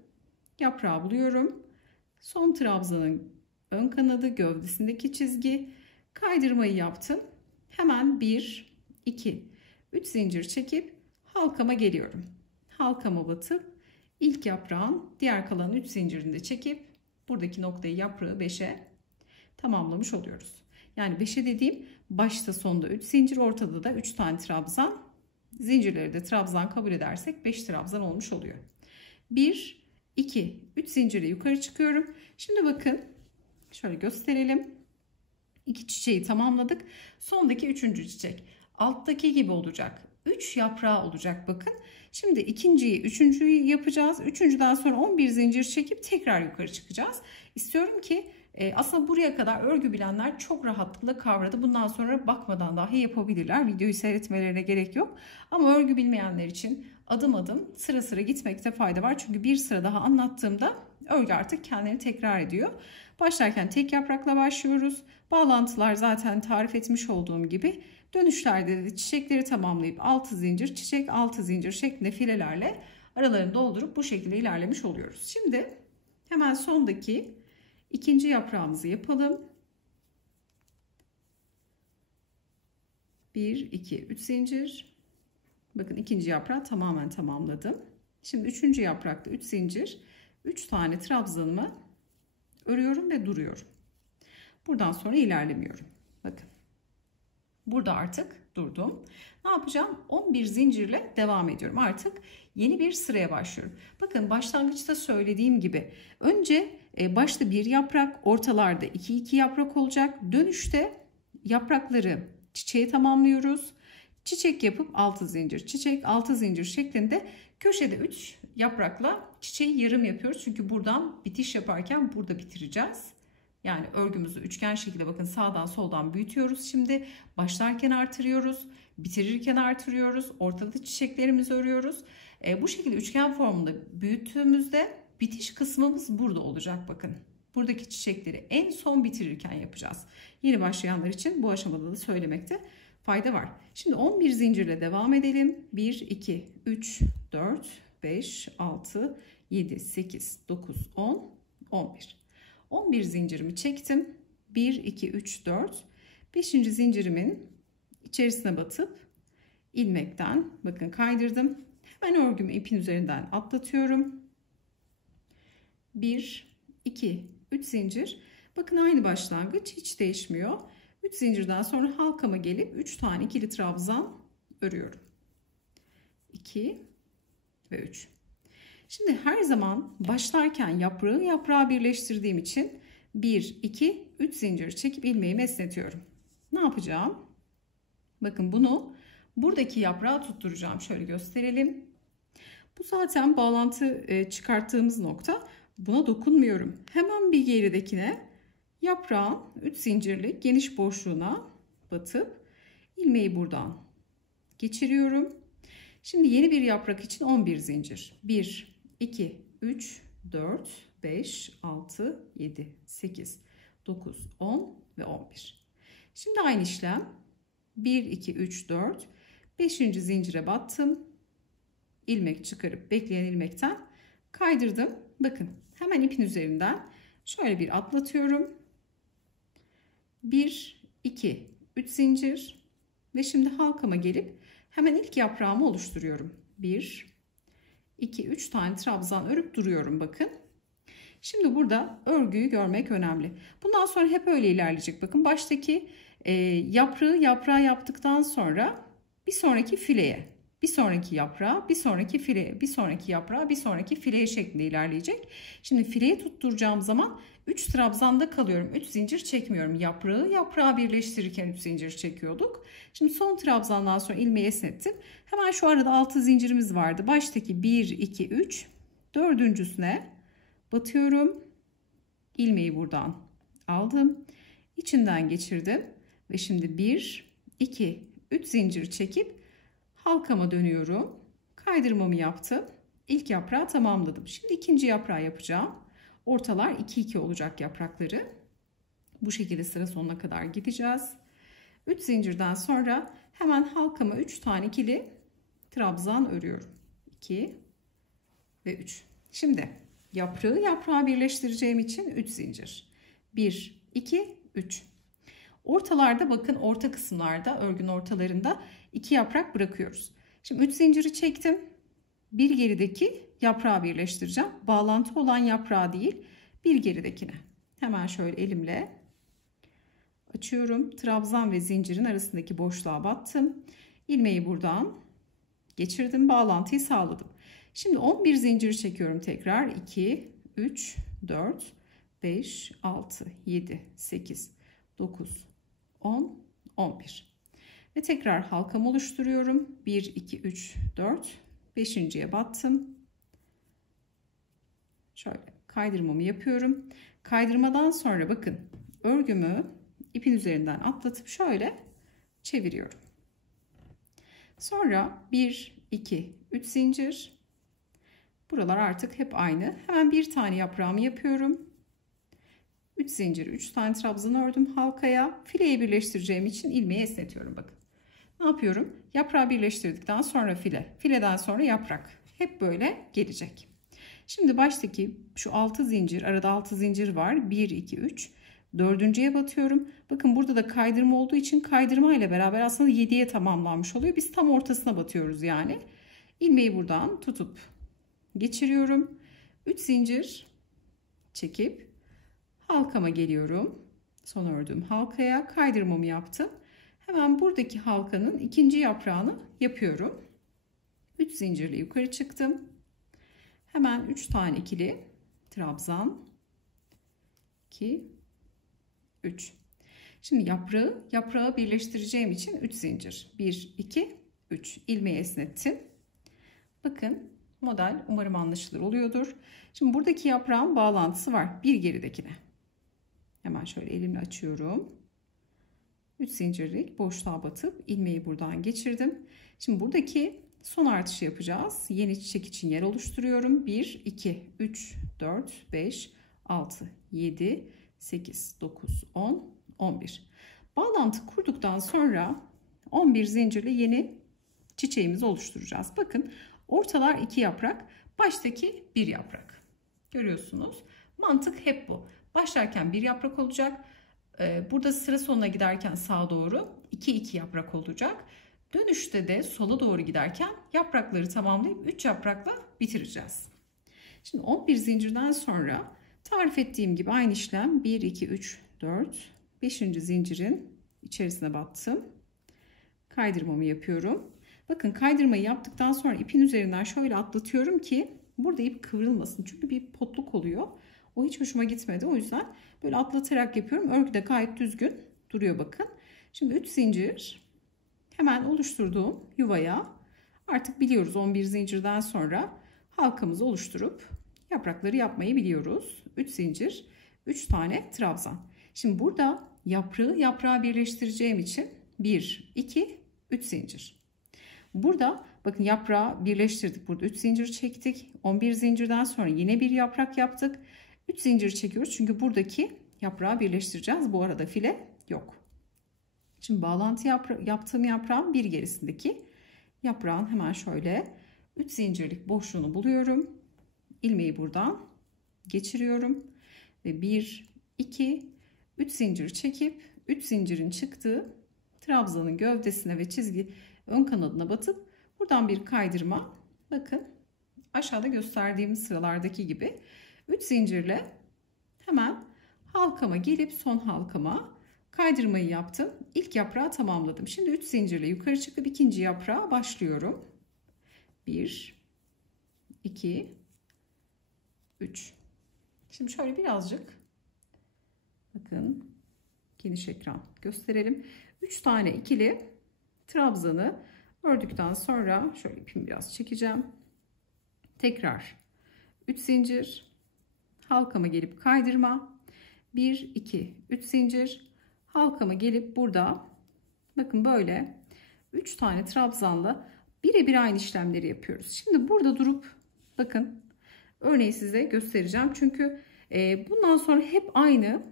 yaprağı buluyorum. Son trabzanın ön kanadı, gövdesindeki çizgi. Kaydırmayı yaptım. Hemen 1, 2, 3 zincir çekip halkama geliyorum. Halkama batıp ilk yaprağın diğer kalan 3 zincirini de çekip buradaki noktayı yaprağı 5'e tamamlamış oluyoruz. Yani 5'e dediğim başta sonda 3 zincir, ortada da 3 tane trabzan. Zincirleri de trabzan kabul edersek 5 trabzan olmuş oluyor. 1, 2, 3 zincire yukarı çıkıyorum. Şimdi bakın şöyle gösterelim. 2 çiçeği tamamladık. Sondaki 3. çiçek. Alttaki gibi olacak. 3 yaprağı olacak bakın. Şimdi ikinciyi, 3.'yü yapacağız. 3.'den sonra 11 zincir çekip tekrar yukarı çıkacağız. İstiyorum ki aslında buraya kadar örgü bilenler çok rahatlıkla kavradı. Bundan sonra bakmadan dahi yapabilirler. Videoyu seyretmelerine gerek yok. Ama örgü bilmeyenler için adım adım sıra sıra gitmekte fayda var. Çünkü bir sıra daha anlattığımda örgü artık kendini tekrar ediyor. Başlarken tek yaprakla başlıyoruz. Bağlantılar zaten tarif etmiş olduğum gibi. Dönüşlerde de çiçekleri tamamlayıp 6 zincir, çiçek 6 zincir şeklinde filelerle aralarını doldurup bu şekilde ilerlemiş oluyoruz. Şimdi hemen sondaki ikinci yaprağımızı yapalım. 1, 2, 3 zincir. Bakın ikinci yaprağı tamamen tamamladım. Şimdi 3. yaprakta 3 zincir, 3 tane trabzanımı örüyorum ve duruyorum. Buradan sonra ilerlemiyorum. Bakın. Burada artık durdum. Ne yapacağım? 11 zincirle devam ediyorum. Artık yeni bir sıraya başlıyorum. Bakın başlangıçta söylediğim gibi önce başta bir yaprak, ortalarda 2 yaprak olacak. Dönüşte yaprakları çiçeği tamamlıyoruz. Çiçek yapıp 6 zincir, çiçek 6 zincir şeklinde köşede 3 yaprakla çiçeği yarım yapıyoruz. Çünkü buradan bitiş yaparken burada bitireceğiz. Yani örgümüzü üçgen şekilde bakın sağdan soldan büyütüyoruz. Şimdi başlarken artırıyoruz, bitirirken artırıyoruz. Ortada çiçeklerimizi örüyoruz. Bu şekilde üçgen formunda büyüttüğümüzde bitiş kısmımız burada olacak bakın. Buradaki çiçekleri en son bitirirken yapacağız. Yeni başlayanlar için bu aşamada da söylemekte fayda var. Şimdi 11 zincirle devam edelim. 1, 2, 3, 4, 5, 6, 7, 8, 9, 10, 11. 11 zincirimi çektim. 1, 2, 3, 4. 5. zincirimin içerisine batıp ilmekten bakın kaydırdım. Hemen örgümü ipin üzerinden atlatıyorum. 1, 2, 3 zincir. Bakın aynı başlangıç, hiç değişmiyor. 3 zincirden sonra halkama gelip 3 tane ikili trabzan örüyorum. 2 ve 3. Şimdi her zaman başlarken yaprağı yaprağa birleştirdiğim için 1, 2, 3 zincir çekip ilmeğimi esnetiyorum. Ne yapacağım? Bakın bunu buradaki yaprağa tutturacağım. Şöyle gösterelim. Bu zaten bağlantı çıkarttığımız nokta. Buna dokunmuyorum. Hemen bir geridekine yaprağın 3 zincirlik geniş boşluğuna batıp ilmeği buradan geçiriyorum. Şimdi yeni bir yaprak için 11 zincir. 1, 2, 3, 4, 5, 6, 7, 8, 9, 10 ve 11. Şimdi aynı işlem. 1, 2, 3, 4. 5. zincire battım. İlmek çıkarıp bekleyen ilmekten kaydırdım. Bakın hemen ipin üzerinden şöyle bir atlatıyorum. 1, 2, 3 zincir ve şimdi halkama gelip hemen ilk yaprağımı oluşturuyorum. 1, 2, 3 tane trabzan örüp duruyorum bakın. Şimdi burada örgüyü görmek önemli. Bundan sonra hep öyle ilerleyecek. Bakın baştaki yaprağı yaptıktan sonra bir sonraki fileye, bir sonraki yaprağa, bir sonraki fileye, bir sonraki yaprağa, bir sonraki fileye şeklinde ilerleyecek. Şimdi fileye tutturacağım zaman 3 trabzanda kalıyorum. 3 zincir çekmiyorum. Yaprağı birleştirirken 3 zincir çekiyorduk. Şimdi son trabzandan sonra ilmeği esnettim. Hemen şu arada 6 zincirimiz vardı. Baştaki 1, 2, 3, dördüncüsüne batıyorum. İlmeği buradan aldım. İçinden geçirdim. Ve şimdi 1, 2, 3 zincir çekip halkama dönüyorum. Kaydırmamı yaptım. İlk yaprağı tamamladım. Şimdi ikinci yaprağı yapacağım. Ortalar 2, 2 olacak yaprakları. Bu şekilde sıra sonuna kadar gideceğiz. 3 zincirden sonra hemen halkama 3 tane ikili trabzan örüyorum. 2 ve 3. Şimdi yaprağı yaprağa birleştireceğim için 3 zincir. 1, 2, 3. Ortalarda bakın, orta kısımlarda, örgünün ortalarında 2 yaprak bırakıyoruz. Şimdi 3 zinciri çektim. Bir gerideki yaprağı birleştireceğim. Bağlantı olan yaprağı değil, bir geridekine. Hemen şöyle elimle açıyorum. Trabzan ve zincirin arasındaki boşluğa battım. İlmeği buradan geçirdim. Bağlantıyı sağladım. Şimdi 11 zincir çekiyorum tekrar. 2, 3, 4, 5, 6, 7, 8, 9, 10, 11. Ve tekrar halkamı oluşturuyorum. 1, 2, 3, 4, 5.'ye battım. Şöyle kaydırmamı yapıyorum. Kaydırmadan sonra bakın örgümü ipin üzerinden atlatıp şöyle çeviriyorum. Sonra 1, 2, 3 zincir. Buralar artık hep aynı. Hemen bir tane yaprağımı yapıyorum. 3 zincir, 3 tane trabzan ördüm halkaya. Fileyi birleştireceğim için ilmeği esnetiyorum bakın. Ne yapıyorum? Yaprağı birleştirdikten sonra file, fileden sonra yaprak. Hep böyle gelecek. Şimdi baştaki şu 6 zincir, arada 6 zincir var. 1, 2, 3. Dördüncüye batıyorum. Bakın burada da kaydırma olduğu için kaydırma ile beraber aslında 7'ye tamamlanmış oluyor. Biz tam ortasına batıyoruz yani. İlmeği buradan tutup geçiriyorum. 3 zincir çekip halkama geliyorum. Son ördüğüm halkaya kaydırmamı yaptım. Hemen buradaki halkanın ikinci yaprağını yapıyorum. 3 zincirle yukarı çıktım. Hemen 3 tane ikili trabzan. 2, 3. Şimdi yaprağı birleştireceğim için 3 zincir. 1, 2, 3. İlmeği esnettim. Bakın model umarım anlaşılır oluyordur. Şimdi buradaki yaprağın bağlantısı var. Bir geridekine. Hemen şöyle elimle açıyorum. 3 zincirlik boşluğa batıp ilmeği buradan geçirdim. Şimdi buradaki son artışı yapacağız. Yeni çiçek için yer oluşturuyorum. 1, 2, 3, 4, 5, 6, 7, 8, 9, 10, 11. Bağlantı kurduktan sonra 11 zincirle yeni çiçeğimizi oluşturacağız. Bakın ortalar 2 yaprak, baştaki 1 yaprak. Görüyorsunuz. Mantık hep bu. Başlarken 1 yaprak olacak. Burada sıra sonuna giderken sağa doğru 2 yaprak olacak. Dönüşte de sola doğru giderken yaprakları tamamlayıp 3 yaprakla bitireceğiz. Şimdi 11 zincirden sonra Tarif ettiğim gibi aynı işlem 1, 2, 3, 4, 5. zincirin içerisine battım. Kaydırmamı yapıyorum. Bakın kaydırmayı yaptıktan sonra ipin üzerinden şöyle atlatıyorum ki burada ip kıvrılmasın. Çünkü bir potluk oluyor. O hiç hoşuma gitmedi. O yüzden böyle atlatarak yapıyorum. Örgü de gayet düzgün duruyor bakın. Şimdi 3 zincir hemen oluşturduğum yuvaya artık biliyoruz 11 zincirden sonra halkamızı oluşturup yaprakları yapmayı biliyoruz. 3 zincir, 3 tane trabzan. Şimdi burada yaprağı birleştireceğim için 1, 2, 3 zincir. Burada bakın yaprağı birleştirdik. Burada 3 zincir çektik. 11 zincirden sonra yine bir yaprak yaptık. 3 zincir çekiyoruz. Çünkü buradaki yaprağı birleştireceğiz. Bu arada file yok. Şimdi bağlantı yaptığım yaprağın bir gerisindeki yaprağın hemen şöyle 3 zincirlik boşluğunu buluyorum. İlmeği buradan geçiriyorum. Ve 1, 2, 3 zincir çekip 3 zincirin çıktığı trabzanın gövdesine ve çizgi ön kanadına batıp buradan bir kaydırma. Bakın aşağıda gösterdiğim sıralardaki gibi 3 zincirle hemen halkama gelip son halkama kaydırmayı yaptım. İlk yaprağı tamamladım. Şimdi 3 zincirle yukarı çıkıp ikinci yaprağa başlıyorum. 1, 2, 3. Şimdi şöyle birazcık bakın geniş ekran gösterelim. 3 tane ikili trabzanı ördükten sonra şöyle ipimi biraz çekeceğim. Tekrar 3 zincir halkama gelip kaydırma. 1, 2, 3 zincir halkama gelip burada bakın böyle 3 tane trabzanla birebir aynı işlemleri yapıyoruz. Şimdi burada durup bakın örneği size göstereceğim. Çünkü bundan sonra hep aynı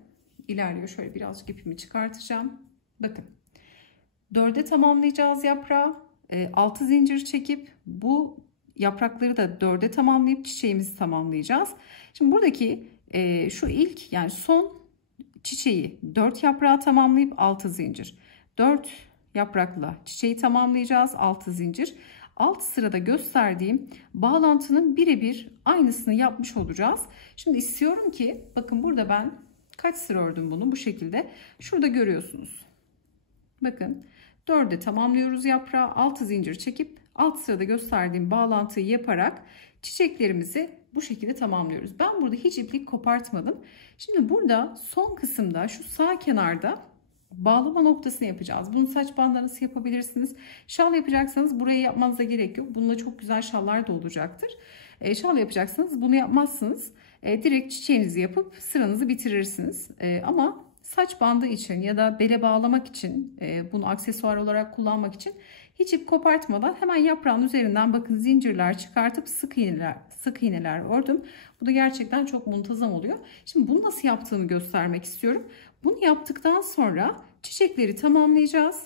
ilerliyor. Şöyle birazcık ipimi çıkartacağım. Bakın 4'e tamamlayacağız yaprağı. 6 zincir çekip bu yaprakları da 4'e tamamlayıp çiçeğimizi tamamlayacağız. Şimdi buradaki şu ilk yani son çiçeği 4 yaprağı tamamlayıp 6 zincir. 4 yaprakla çiçeği tamamlayacağız. 6 zincir. Alt sırada gösterdiğim bağlantının birebir aynısını yapmış olacağız. Şimdi istiyorum ki bakın burada ben kaç sıra ördüm bunu bu şekilde. Şurada görüyorsunuz. Bakın 4'e tamamlıyoruz yaprağı. 6 zincir çekip alt sırada gösterdiğim bağlantıyı yaparak çiçeklerimizi bu şekilde tamamlıyoruz. Ben burada hiç iplik kopartmadım. Şimdi burada son kısımda şu sağ kenarda bağlama noktasını yapacağız. Bunu saç bandanası yapabilirsiniz. Şal yapacaksanız buraya yapmanıza gerek yok. Bununla çok güzel şallar da olacaktır. Şal yapacaksanız bunu yapmazsınız. Direkt çiçeğinizi yapıp sıranızı bitirirsiniz. Ama saç bandı için ya da bele bağlamak için bunu aksesuar olarak kullanmak için hiç ip kopartmadan hemen yaprağın üzerinden bakın zincirler çıkartıp sık iğneler ördüm. Bu da gerçekten çok muntazam oluyor. Şimdi bunu nasıl yaptığımı göstermek istiyorum. Bunu yaptıktan sonra çiçekleri tamamlayacağız.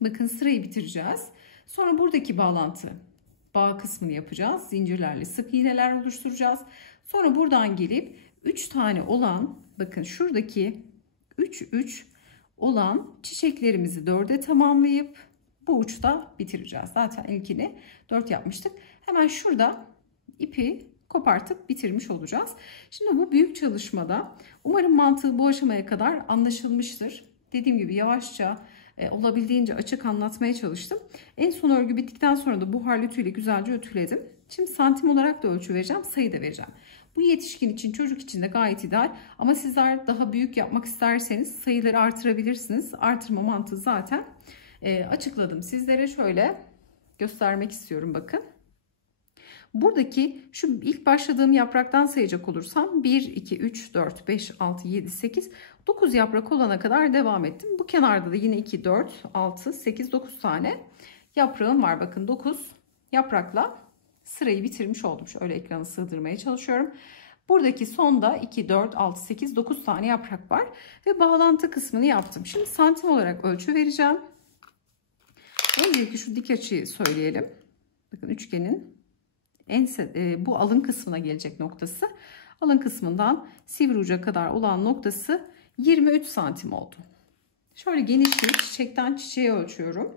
Bakın sırayı bitireceğiz. Sonra buradaki bağ kısmını yapacağız. Zincirlerle sık iğneler oluşturacağız. Sonra buradan gelip 3 tane olan bakın şuradaki 3 olan çiçeklerimizi 4'e tamamlayıp bu uçta bitireceğiz. Zaten ilkini 4 yapmıştık. Hemen şurada ipi kopartıp bitirmiş olacağız. Şimdi bu büyük çalışmada umarım mantığı bu aşamaya kadar anlaşılmıştır. Dediğim gibi yavaşça olabildiğince açık anlatmaya çalıştım. En son örgü bittikten sonra da buharlı ütüyle güzelce ütüledim. Şimdi santim olarak da ölçü vereceğim, sayı da vereceğim. Bu yetişkin için, çocuk için de gayet ideal. Ama sizler daha büyük yapmak isterseniz sayıları artırabilirsiniz. Artırma mantığı zaten açıkladım. Sizlere şöyle göstermek istiyorum bakın. Buradaki şu ilk başladığım yapraktan sayacak olursam 1, 2, 3, 4, 5, 6, 7, 8, 9 yaprak olana kadar devam ettim. Bu kenarda da yine 2, 4, 6, 8, 9 tane yaprağım var. Bakın 9 yaprakla sırayı bitirmiş oldum. Şöyle ekranı sığdırmaya çalışıyorum. Buradaki sonda 2, 4, 6, 8, 9 tane yaprak var. Ve bağlantı kısmını yaptım. Şimdi santim olarak ölçü vereceğim. Öncelikle şu dik açıyı söyleyelim. Bakın üçgenin bu alın kısmına gelecek noktası. Alın kısmından sivri uca kadar olan noktası 23 santim oldu. Şöyle genişliği çiçekten çiçeğe ölçüyorum.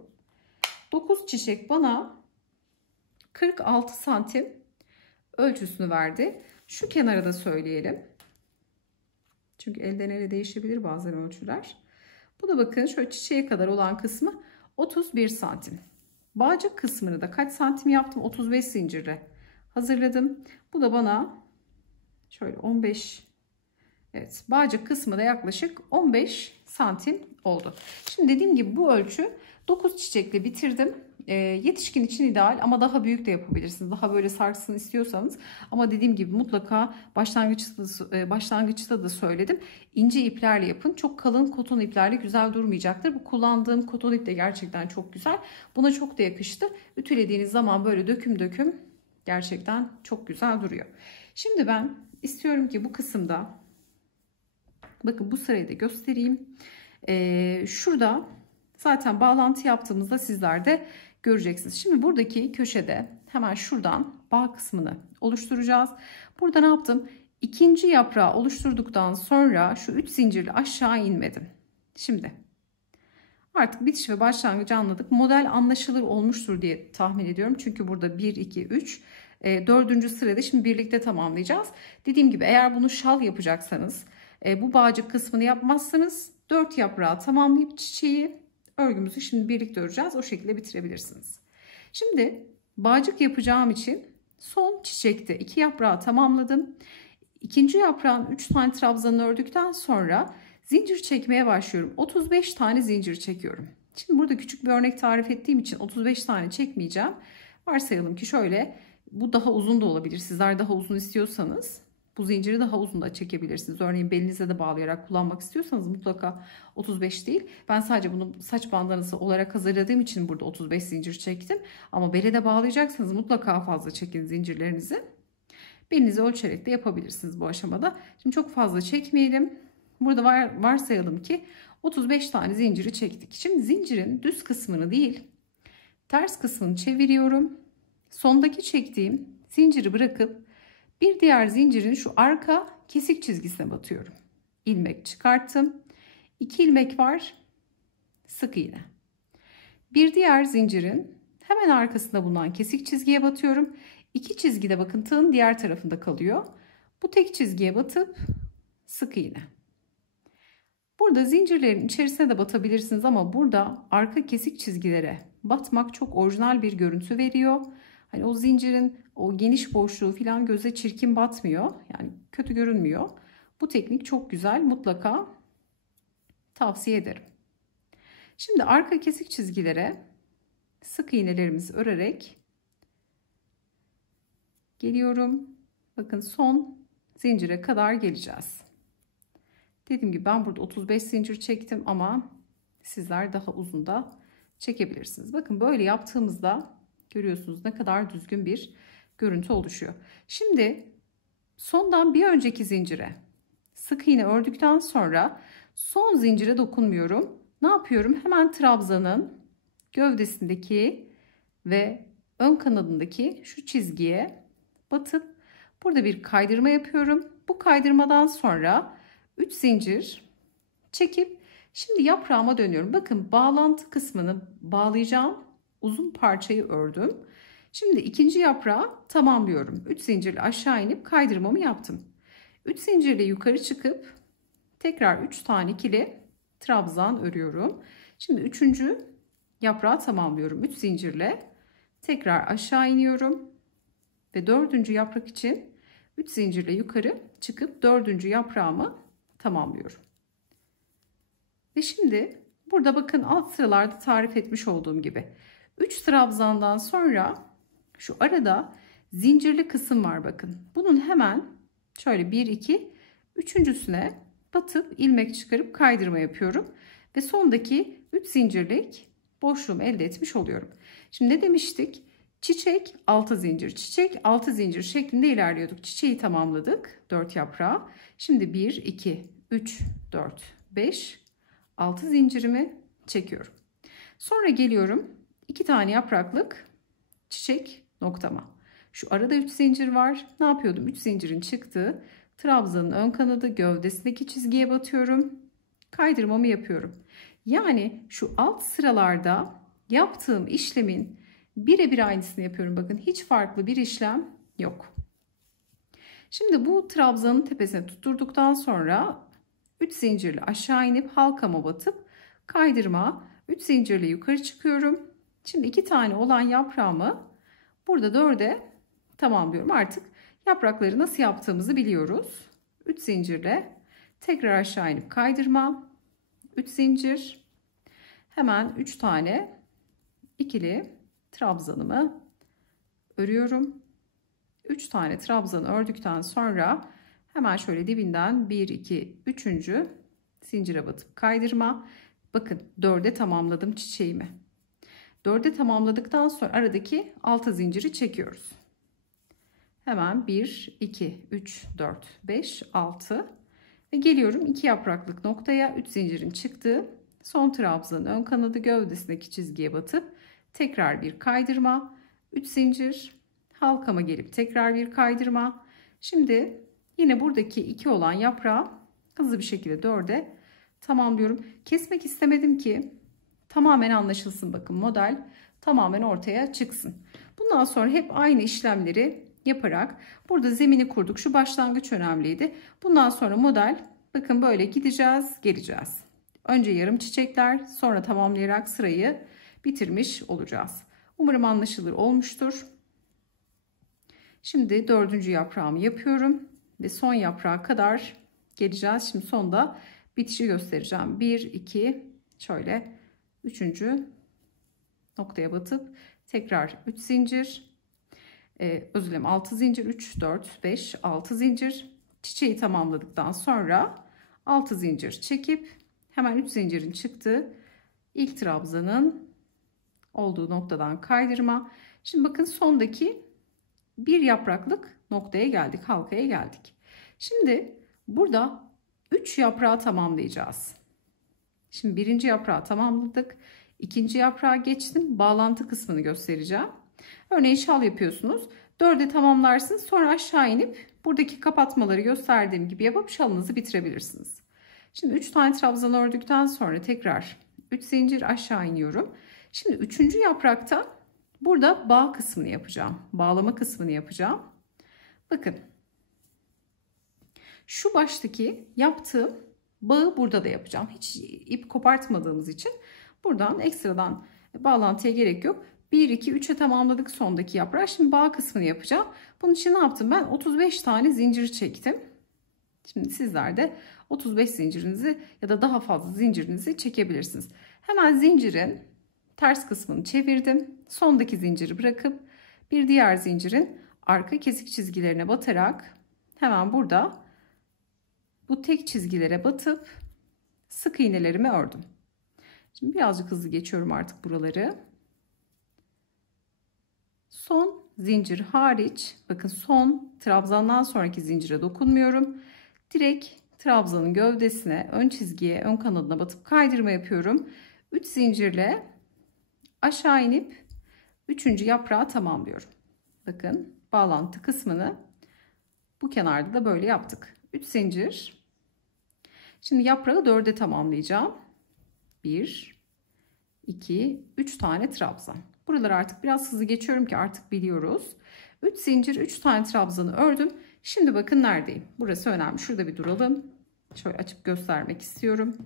9 çiçek bana 46 santim ölçüsünü verdi. Şu kenara da söyleyelim. Çünkü elden ele değişebilir bazen ölçüler. Bu da bakın şöyle çiçeğe kadar olan kısmı 31 santim. Bağcık kısmını da kaç santim yaptım? 35 zincirle hazırladım. Bu da bana şöyle 15. Evet, bağcık kısmı da yaklaşık 15 santim oldu. Şimdi dediğim gibi bu ölçü 9 çiçekle bitirdim. Yetişkin için ideal ama daha büyük de yapabilirsiniz. Daha böyle sarsın istiyorsanız. Ama dediğim gibi mutlaka başlangıçta da söyledim. İnce iplerle yapın. Çok kalın koton iplerle güzel durmayacaktır. Bu kullandığım koton ip de gerçekten çok güzel. Buna çok da yakıştı. Ütülediğiniz zaman böyle döküm döküm gerçekten çok güzel duruyor. Şimdi ben istiyorum ki bu kısımda, bakın bu sırayı da göstereyim. Şurada zaten bağlantı yaptığımızda sizler de göreceksiniz. Şimdi buradaki köşede hemen şuradan bağ kısmını oluşturacağız. Burada ne yaptım? İkinci yaprağı oluşturduktan sonra şu 3 zincirle aşağı inmedim. Şimdi artık bitiş ve başlangıcı anladık. Model anlaşılır olmuştur diye tahmin ediyorum. Çünkü burada 1, 2, 3. 4. sırada şimdi birlikte tamamlayacağız. Dediğim gibi eğer bunu şal yapacaksanız bu bağcık kısmını yapmazsanız 4 yaprağı tamamlayıp çiçeği, örgümüzü şimdi birlikte öreceğiz. O şekilde bitirebilirsiniz. Şimdi bağcık yapacağım için son çiçekte 2 yaprağı tamamladım. İkinci yaprağın 3 tane trabzanını ördükten sonra zincir çekmeye başlıyorum. 35 tane zincir çekiyorum. Şimdi burada küçük bir örnek tarif ettiğim için 35 tane çekmeyeceğim. Varsayalım ki şöyle, bu daha uzun da olabilir. Sizler daha uzun istiyorsanız bu zinciri daha uzun da çekebilirsiniz. Örneğin belinize de bağlayarak kullanmak istiyorsanız mutlaka 35 değil. Ben sadece bunu saç bandanası olarak hazırladığım için burada 35 zincir çektim. Ama bele de bağlayacaksanız mutlaka fazla çekin zincirlerinizi. Belinizi ölçerek de yapabilirsiniz bu aşamada. Şimdi çok fazla çekmeyelim. Burada varsayalım ki 35 tane zinciri çektik. Şimdi zincirin düz kısmını değil, ters kısmını çeviriyorum. Sondaki çektiğim zinciri bırakıp bir diğer zincirin şu arka kesik çizgisine batıyorum. İlmek çıkarttım. 2 ilmek var. Sık iğne. Bir diğer zincirin hemen arkasında bulunan kesik çizgiye batıyorum. 2 çizgi de bakın tığın diğer tarafında kalıyor. Bu tek çizgiye batıp sık iğne. Burada zincirlerin içerisine de batabilirsiniz ama burada arka kesik çizgilere batmak çok orijinal bir görüntü veriyor. Hani o zincirin o geniş boşluğu falan göze çirkin batmıyor. Yani kötü görünmüyor. Bu teknik çok güzel. Mutlaka tavsiye ederim. Şimdi arka kesik çizgilere sık iğnelerimizi örerek geliyorum. Bakın son zincire kadar geleceğiz. Dediğim gibi ben burada 35 zincir çektim ama sizler daha uzun da çekebilirsiniz. Bakın böyle yaptığımızda görüyorsunuz ne kadar düzgün bir görüntü oluşuyor. Şimdi sondan bir önceki zincire sık iğne ördükten sonra son zincire dokunmuyorum. Ne yapıyorum? Hemen trabzanın gövdesindeki ve ön kanadındaki şu çizgiye batıp burada bir kaydırma yapıyorum. Bu kaydırmadan sonra 3 zincir çekip şimdi yaprağıma dönüyorum. Bakın bağlantı kısmını bağlayacağım uzun parçayı ördüm. Şimdi ikinci yaprağı tamamlıyorum. 3 zincirle aşağı inip kaydırmamı yaptım. 3 zincirle yukarı çıkıp tekrar 3 tane ikili trabzan örüyorum. Şimdi 3. yaprağı tamamlıyorum. 3 zincirle tekrar aşağı iniyorum ve 4. yaprak için 3 zincirle yukarı çıkıp 4. yaprağımı tamamlıyorum. Ve şimdi burada bakın alt sıralarda tarif etmiş olduğum gibi 3 trabzandan sonra şu arada zincirli kısım var bakın. Bunun hemen şöyle 1 2 üçüncüsüne batıp ilmek çıkarıp kaydırma yapıyorum ve sondaki 3 zincirlik boşluğumu elde etmiş oluyorum. Şimdi ne demiştik? Çiçek 6 zincir, çiçek 6 zincir şeklinde ilerliyorduk. Çiçeği tamamladık 4 yaprağı. Şimdi 1 2 3 4 5 6 zincirimi çekiyorum. Sonra geliyorum 2 tane yapraklık çiçek noktama. Şu arada 3 zincir var. Ne yapıyordum? 3 zincirin çıktığı trabzanın ön kanadı gövdesindeki çizgiye batıyorum. Kaydırmamı yapıyorum. Yani şu alt sıralarda yaptığım işlemin birebir aynısını yapıyorum. Bakın hiç farklı bir işlem yok. Şimdi bu trabzanın tepesine tutturduktan sonra 3 zincirle aşağı inip halkama batıp kaydırma, 3 zincirle yukarı çıkıyorum. Şimdi 2 tane olan yaprağımı burada 4'e tamamlıyorum. Artık yaprakları nasıl yaptığımızı biliyoruz. 3 zincirle tekrar aşağı inip kaydırma, 3 zincir, hemen 3 tane ikili trabzanımı örüyorum. 3 tane trabzanı ördükten sonra hemen şöyle dibinden 1 2 3. zincire batıp kaydırma. Bakın 4'e tamamladım çiçeğimi. 4'e tamamladıktan sonra aradaki 6 zinciri çekiyoruz. Hemen 1 2 3 4 5 6 ve geliyorum 2 yapraklık noktaya, 3 zincirin çıktığı son trabzanın ön kanadı gövdesindeki çizgiye batıp tekrar bir kaydırma, 3 zincir, halkama gelip tekrar bir kaydırma. Şimdi yine buradaki 2 olan yaprağı hızlı bir şekilde 4'e tamamlıyorum. Kesmek istemedim ki tamamen anlaşılsın, bakın model tamamen ortaya çıksın. Bundan sonra hep aynı işlemleri yaparak burada zemini kurduk. Şu başlangıç önemliydi. Bundan sonra model bakın böyle gideceğiz, geleceğiz. Önce yarım çiçekler, sonra tamamlayarak sırayı bitirmiş olacağız. Umarım anlaşılır olmuştur. Şimdi 4. yaprağımı yapıyorum ve son yaprağa kadar geleceğiz. Şimdi sonda bitişi göstereceğim. 1 2 şöyle 3. noktaya batıp tekrar 3 zincir, özür dilerim 6 zincir, 3 4 5 6 zincir, çiçeği tamamladıktan sonra 6 zincir çekip hemen 3 zincirin çıktığı ilk trabzanın olduğu noktadan kaydırma. Şimdi bakın sondaki bir yapraklık noktaya geldik, halkaya geldik. Şimdi burada 3 yaprağı tamamlayacağız. Şimdi birinci yaprağı tamamladık. İkinci yaprağa geçtim. Bağlantı kısmını göstereceğim. Örneğin şal yapıyorsunuz. 4'e tamamlarsınız. Sonra aşağı inip buradaki kapatmaları gösterdiğim gibi yapıp şalınızı bitirebilirsiniz. Şimdi 3 tane trabzan ördükten sonra tekrar 3 zincir aşağı iniyorum. Şimdi 3. yaprakta burada bağ kısmını yapacağım. Bağlama kısmını yapacağım. Bakın. Şu baştaki yaptığım bağı burada da yapacağım. Hiç ip kopartmadığımız için buradan ekstradan bağlantıya gerek yok. 1 2 3'e tamamladık sondaki yaprağı. Şimdi bağ kısmını yapacağım. Bunun için ne yaptım? Ben 35 tane zincir çektim. Şimdi sizler de 35 zincirinizi ya da daha fazla zincirinizi çekebilirsiniz. Hemen zincirin ters kısmını çevirdim. Sondaki zinciri bırakıp bir diğer zincirin arka kesik çizgilerine batarak hemen burada bu tek çizgilere batıp sık iğnelerimi ördüm. Şimdi birazcık hızlı geçiyorum artık buraları. Son zincir hariç, bakın son trabzandan sonraki zincire dokunmuyorum. Direkt trabzanın gövdesine, ön çizgiye, ön kanadına batıp kaydırma yapıyorum. 3 zincirle aşağı inip 3. yaprağı tamamlıyorum. Bakın bağlantı kısmını bu kenarda da böyle yaptık. 3 zincir. Şimdi yaprağı 4'e tamamlayacağım. 1 2 3 tane trabzan. Buraları artık biraz hızlı geçiyorum ki artık biliyoruz. 3 zincir, 3 tane trabzanı ördüm. Şimdi bakın neredeyim. Burası önemli. Şurada bir duralım. Şöyle açıp göstermek istiyorum.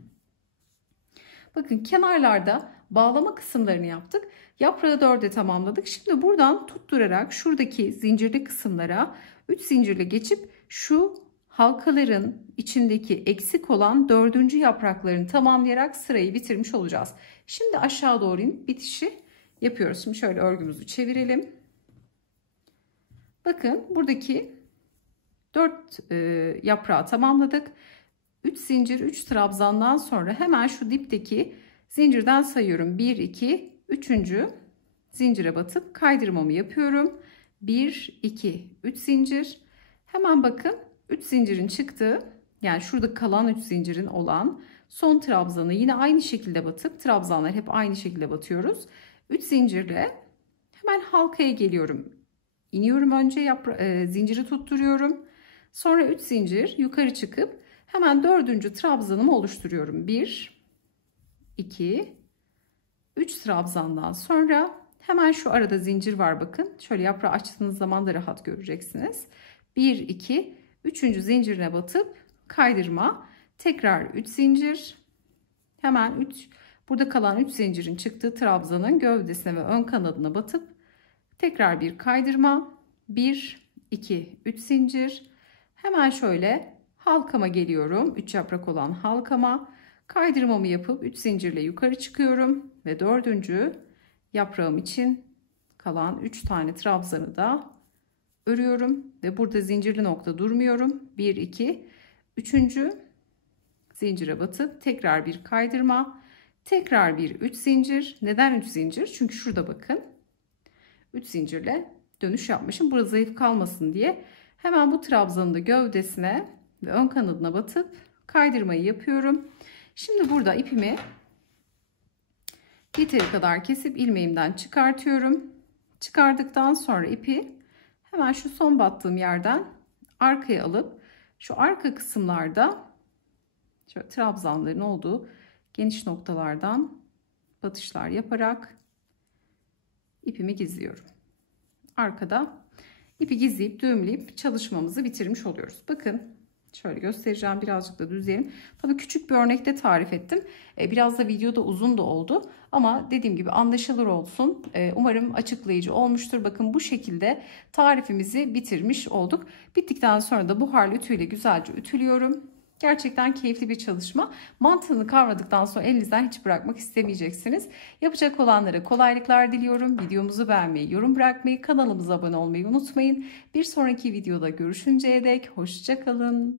Bakın kenarlarda bağlama kısımlarını yaptık. Yaprağı 4'e tamamladık. Şimdi buradan tutturarak şuradaki zincirli kısımlara 3 zincirle geçip şu halkaların içindeki eksik olan 4. yapraklarını tamamlayarak sırayı bitirmiş olacağız. Şimdi aşağı doğru inip bitişi yapıyoruz. Şimdi şöyle örgümüzü çevirelim. Bakın buradaki 4 yaprağı tamamladık. 3 zincir, 3 trabzandan sonra hemen şu dipteki zincirden sayıyorum. 1 2 3. zincire batıp kaydırmamı yapıyorum. 1 2 3 zincir. Hemen bakın 3 zincirin çıktığı, yani şurada kalan 3 zincirin olan son trabzanı yine aynı şekilde batıp, trabzanlar hep aynı şekilde batıyoruz. 3 zincirle hemen halkaya geliyorum. İniyorum, önce zinciri tutturuyorum. Sonra 3 zincir yukarı çıkıp hemen 4. trabzanımı oluşturuyorum. 1 2 3 trabzandan sonra hemen şu arada zincir var, bakın. Şöyle yaprağı açtığınız zaman da rahat göreceksiniz. 1 2 3. zincirine batıp kaydırma, tekrar 3 zincir, hemen 3 burada kalan 3 zincirin çıktığı trabzanın gövdesine ve ön kanadına batıp tekrar bir kaydırma, 1 2 3 zincir, hemen şöyle halkama geliyorum, 3 yaprak olan halkama kaydırmamı yapıp 3 zincirle yukarı çıkıyorum ve 4. yaprağım için kalan 3 tane trabzanı da örüyorum ve burada zincirli nokta durmuyorum. 1 2 3. zincire batıp tekrar bir kaydırma, tekrar bir 3 zincir. Neden 3 zincir? Çünkü şurada bakın 3 zincirle dönüş yapmışım. Burası zayıf kalmasın diye. Hemen bu trabzanın da gövdesine ve ön kanadına batıp kaydırmayı yapıyorum. Şimdi burada ipimi yeteri kadar kesip ilmeğimden çıkartıyorum. Çıkardıktan sonra ipi hemen şu son battığım yerden arkaya alıp şu arka kısımlarda şöyle trabzanların olduğu geniş noktalardan batışlar yaparak ipimi gizliyorum. Arkada ipi gizleyip düğümleyip çalışmamızı bitirmiş oluyoruz. Bakın şöyle göstereceğim, birazcık da düzleyelim. Tabii küçük bir örnekte tarif ettim. Biraz da videoda uzun da oldu. Ama dediğim gibi anlaşılır olsun. Umarım açıklayıcı olmuştur. Bakın bu şekilde tarifimizi bitirmiş olduk. Bittikten sonra da buharlı ütüyle güzelce ütülüyorum. Gerçekten keyifli bir çalışma. Mantığını kavradıktan sonra elinizden hiç bırakmak istemeyeceksiniz. Yapacak olanlara kolaylıklar diliyorum. Videomuzu beğenmeyi, yorum bırakmayı, kanalımıza abone olmayı unutmayın. Bir sonraki videoda görüşünceye dek hoşça kalın.